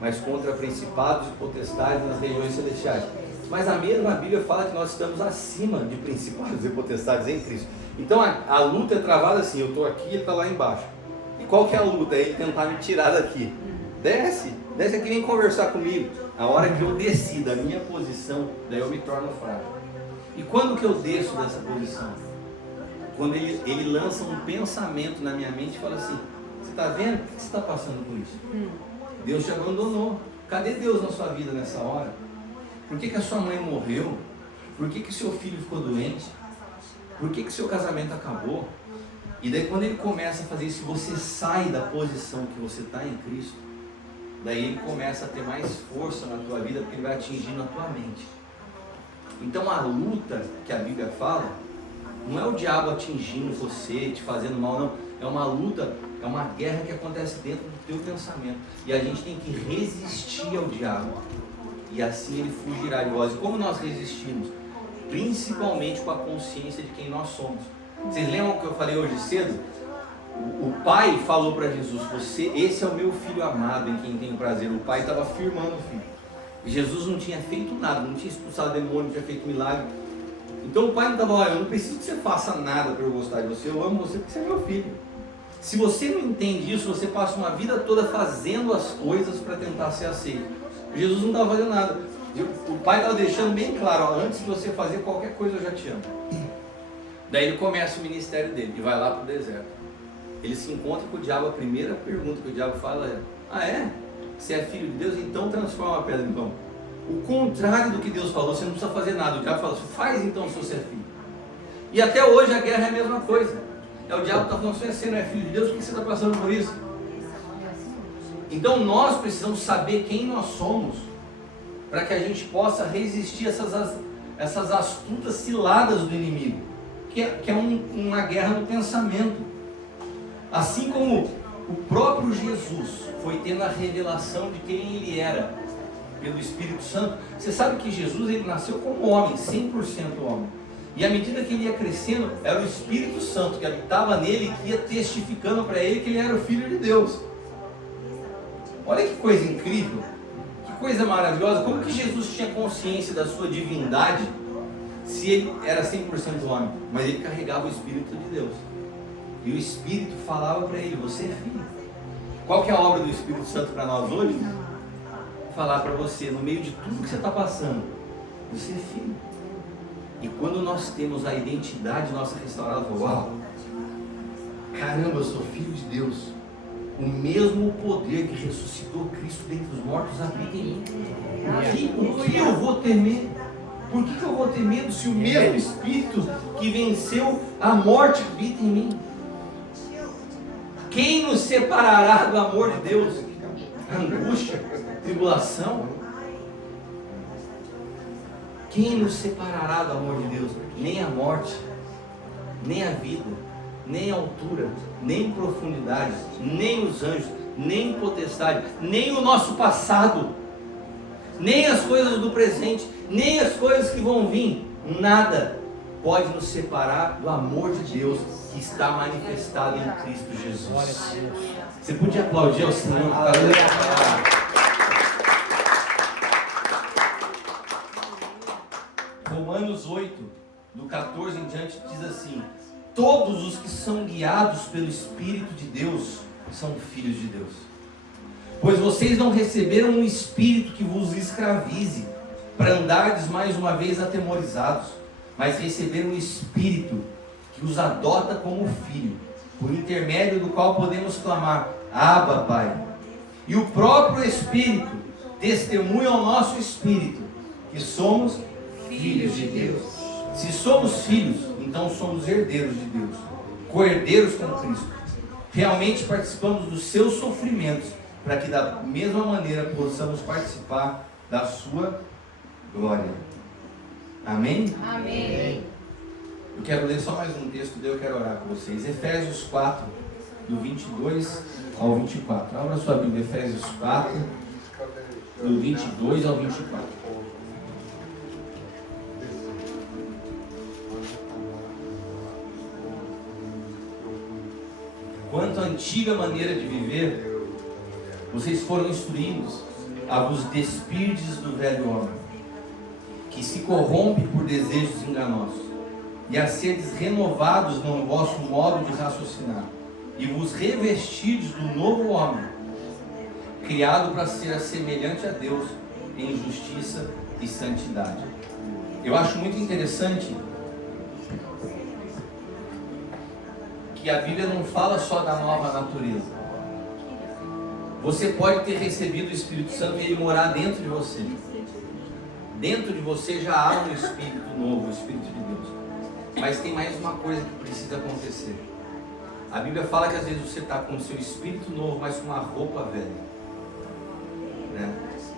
mas contra principados e potestades nas regiões celestiais. Mas a mesma Bíblia fala que nós estamos acima de principados e potestades em Cristo. Então a luta é travada assim, eu estou aqui e ele está lá embaixo. E qual que é a luta? É ele tentar me tirar daqui. Desce aqui, vem conversar comigo. A hora que eu desci da minha posição, daí eu me torno frágil. E quando que eu desço dessa posição? Quando ele lança um pensamento na minha mente e fala assim, você está vendo? Por que você está passando por isso? Deus te abandonou. Cadê Deus na sua vida nessa hora? Por que a sua mãe morreu? Por que seu filho ficou doente? Por que seu casamento acabou? E daí quando ele começa a fazer isso, você sai da posição que você está em Cristo, daí ele começa a ter mais força na tua vida, porque ele vai atingindo a tua mente. Então a luta que a Bíblia fala, não é o diabo atingindo você, te fazendo mal, não. É uma luta, é uma guerra que acontece dentro do teu pensamento. E a gente tem que resistir ao diabo. E assim ele fugirá de vós. E como nós resistimos? Principalmente com a consciência de quem nós somos. Vocês lembram que eu falei hoje cedo? O pai falou para Jesus, esse é o meu filho amado em quem tenho prazer. O pai estava firmando o filho. E Jesus não tinha feito nada, não tinha expulsado demônio, não tinha feito milagre. Então o pai não estava, olha, eu não preciso que você faça nada para eu gostar de você, eu amo você porque você é meu filho. Se você não entende isso, você passa uma vida toda fazendo as coisas para tentar ser aceito. Jesus não estava fazendo nada. O pai estava deixando bem claro, ó, antes de você fazer qualquer coisa eu já te amo. Daí ele começa o ministério dele e vai lá para o deserto. Ele se encontra com o diabo, a primeira pergunta que o diabo fala é, ah é? Você é filho de Deus? Então transforma a pedra em pão. O contrário do que Deus falou, você não precisa fazer nada. O diabo fala, faz então se você é filho. E até hoje a guerra é a mesma coisa. É o diabo que está falando, você não é filho de Deus, por que você está passando por isso? Então nós precisamos saber quem nós somos, para que a gente possa resistir a essas astutas ciladas do inimigo, que é uma guerra no pensamento. Assim como o próprio Jesus foi tendo a revelação de quem ele era, pelo Espírito Santo. Você sabe que Jesus ele nasceu como homem, 100% homem. E à medida que ele ia crescendo, era o Espírito Santo que habitava nele, que ia testificando para ele que ele era o Filho de Deus. Olha que coisa incrível, que coisa maravilhosa. Como que Jesus tinha consciência da sua divindade, se ele era 100% homem, mas ele carregava o Espírito de Deus. E o Espírito falava para ele, você é filho. Qual que é a obra do Espírito Santo para nós hoje? Falar para você, no meio de tudo que você está passando, você é filho. E quando nós temos a identidade nossa restaurada, uau, caramba, eu sou filho de Deus. O mesmo poder que ressuscitou Cristo dentre os mortos habita em mim. O que eu vou ter medo? Por que eu vou ter medo se o mesmo Espírito que venceu a morte habita em mim? Quem nos separará do amor de Deus? angústia, tribulação. Quem nos separará do amor de Deus? Nem a morte, nem a vida, nem a altura, nem profundidade, nem os anjos, nem potestade, nem o nosso passado, nem as coisas do presente, nem as coisas que vão vir. Nada pode nos separar do amor de Deus que está manifestado em Cristo Jesus. Você podia aplaudir ao Senhor por causa dessa palavra. Romanos 8, do 14 em diante, diz assim: todos os que são guiados pelo Espírito de Deus são filhos de Deus. Pois vocês não receberam um espírito que vos escravize, para andardes mais uma vez atemorizados, mas receberam um espírito que os adota como filho, por intermédio do qual podemos clamar: Abba, Pai. E o próprio Espírito testemunha ao nosso espírito que somos filhos de Deus. Se somos filhos, então somos herdeiros de Deus, co-herdeiros com Cristo. Realmente participamos dos seus sofrimentos, para que da mesma maneira possamos participar da sua glória. Amém? Amém. Eu quero ler só mais um texto, daí eu quero orar com vocês. Efésios 4, do 22 ao 24. Abra sua Bíblia, Efésios 4, do 22 ao 24. Quanto à antiga maneira de viver, vocês foram instruídos a vos despirdes do velho homem, que se corrompe por desejos enganosos, e a seres renovados no vosso modo de raciocinar, e vos revestirdes do novo homem, criado para ser semelhante a Deus em justiça e santidade. Eu acho muito interessante que a Bíblia não fala só da nova natureza. Você pode ter recebido o Espírito Santo e ele morar dentro de você. Dentro de você já há um Espírito novo, o Espírito de Deus. Mas tem mais uma coisa que precisa acontecer. A Bíblia fala que às vezes você está com o seu Espírito novo, mas com uma roupa velha, né?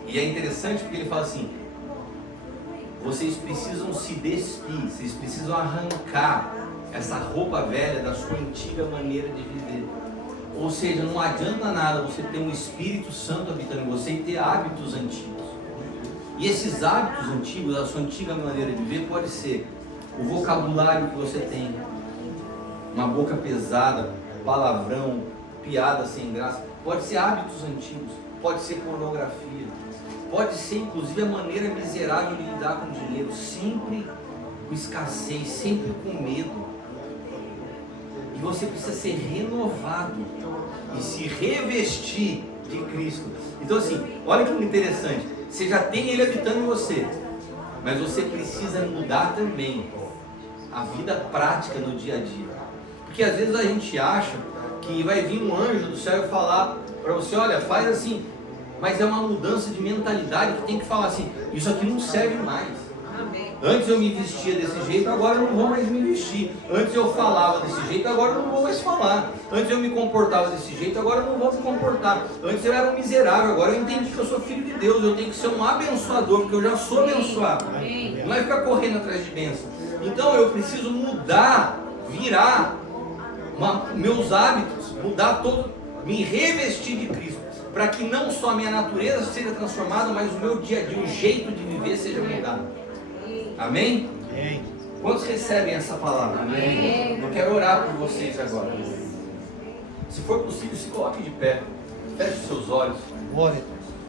E é interessante porque ele fala assim: vocês precisam se despir, vocês precisam arrancar essa roupa velha da sua antiga maneira de viver. Ou seja, não adianta nada você ter um Espírito Santo habitando em você e ter hábitos antigos. E esses hábitos antigos, a sua antiga maneira de viver, pode ser o vocabulário que você tem, uma boca pesada, palavrão, piada sem graça. Pode ser hábitos antigos, pode ser pornografia, pode ser inclusive a maneira miserável de lidar com dinheiro, sempre com escassez, sempre com medo. E você precisa ser renovado e se revestir de Cristo. Então assim, olha que interessante, você já tem Ele habitando em você, mas você precisa mudar também a vida prática no dia a dia. Porque às vezes a gente acha que vai vir um anjo do céu e falar para você: olha, faz assim. Mas é uma mudança de mentalidade que tem que falar assim: isso aqui não serve mais. Amém. Antes eu me vestia desse jeito, agora eu não vou mais me vestir. Antes eu falava desse jeito, agora eu não vou mais falar. Antes eu me comportava desse jeito, agora eu não vou me comportar. Antes eu era um miserável, agora eu entendi que eu sou filho de Deus. Eu tenho que ser um abençoador, porque eu já sou abençoado. Não é ficar correndo atrás de bênção. Então eu preciso mudar, virar meus hábitos, mudar todo, me revestir de Cristo, para que não só a minha natureza seja transformada, mas o meu dia a dia, o jeito de viver seja mudado. Amém? Amém. Quantos recebem essa palavra? Amém? Eu quero orar por vocês agora. Se for possível, se coloque de pé. Feche os seus olhos. Glória a Deus.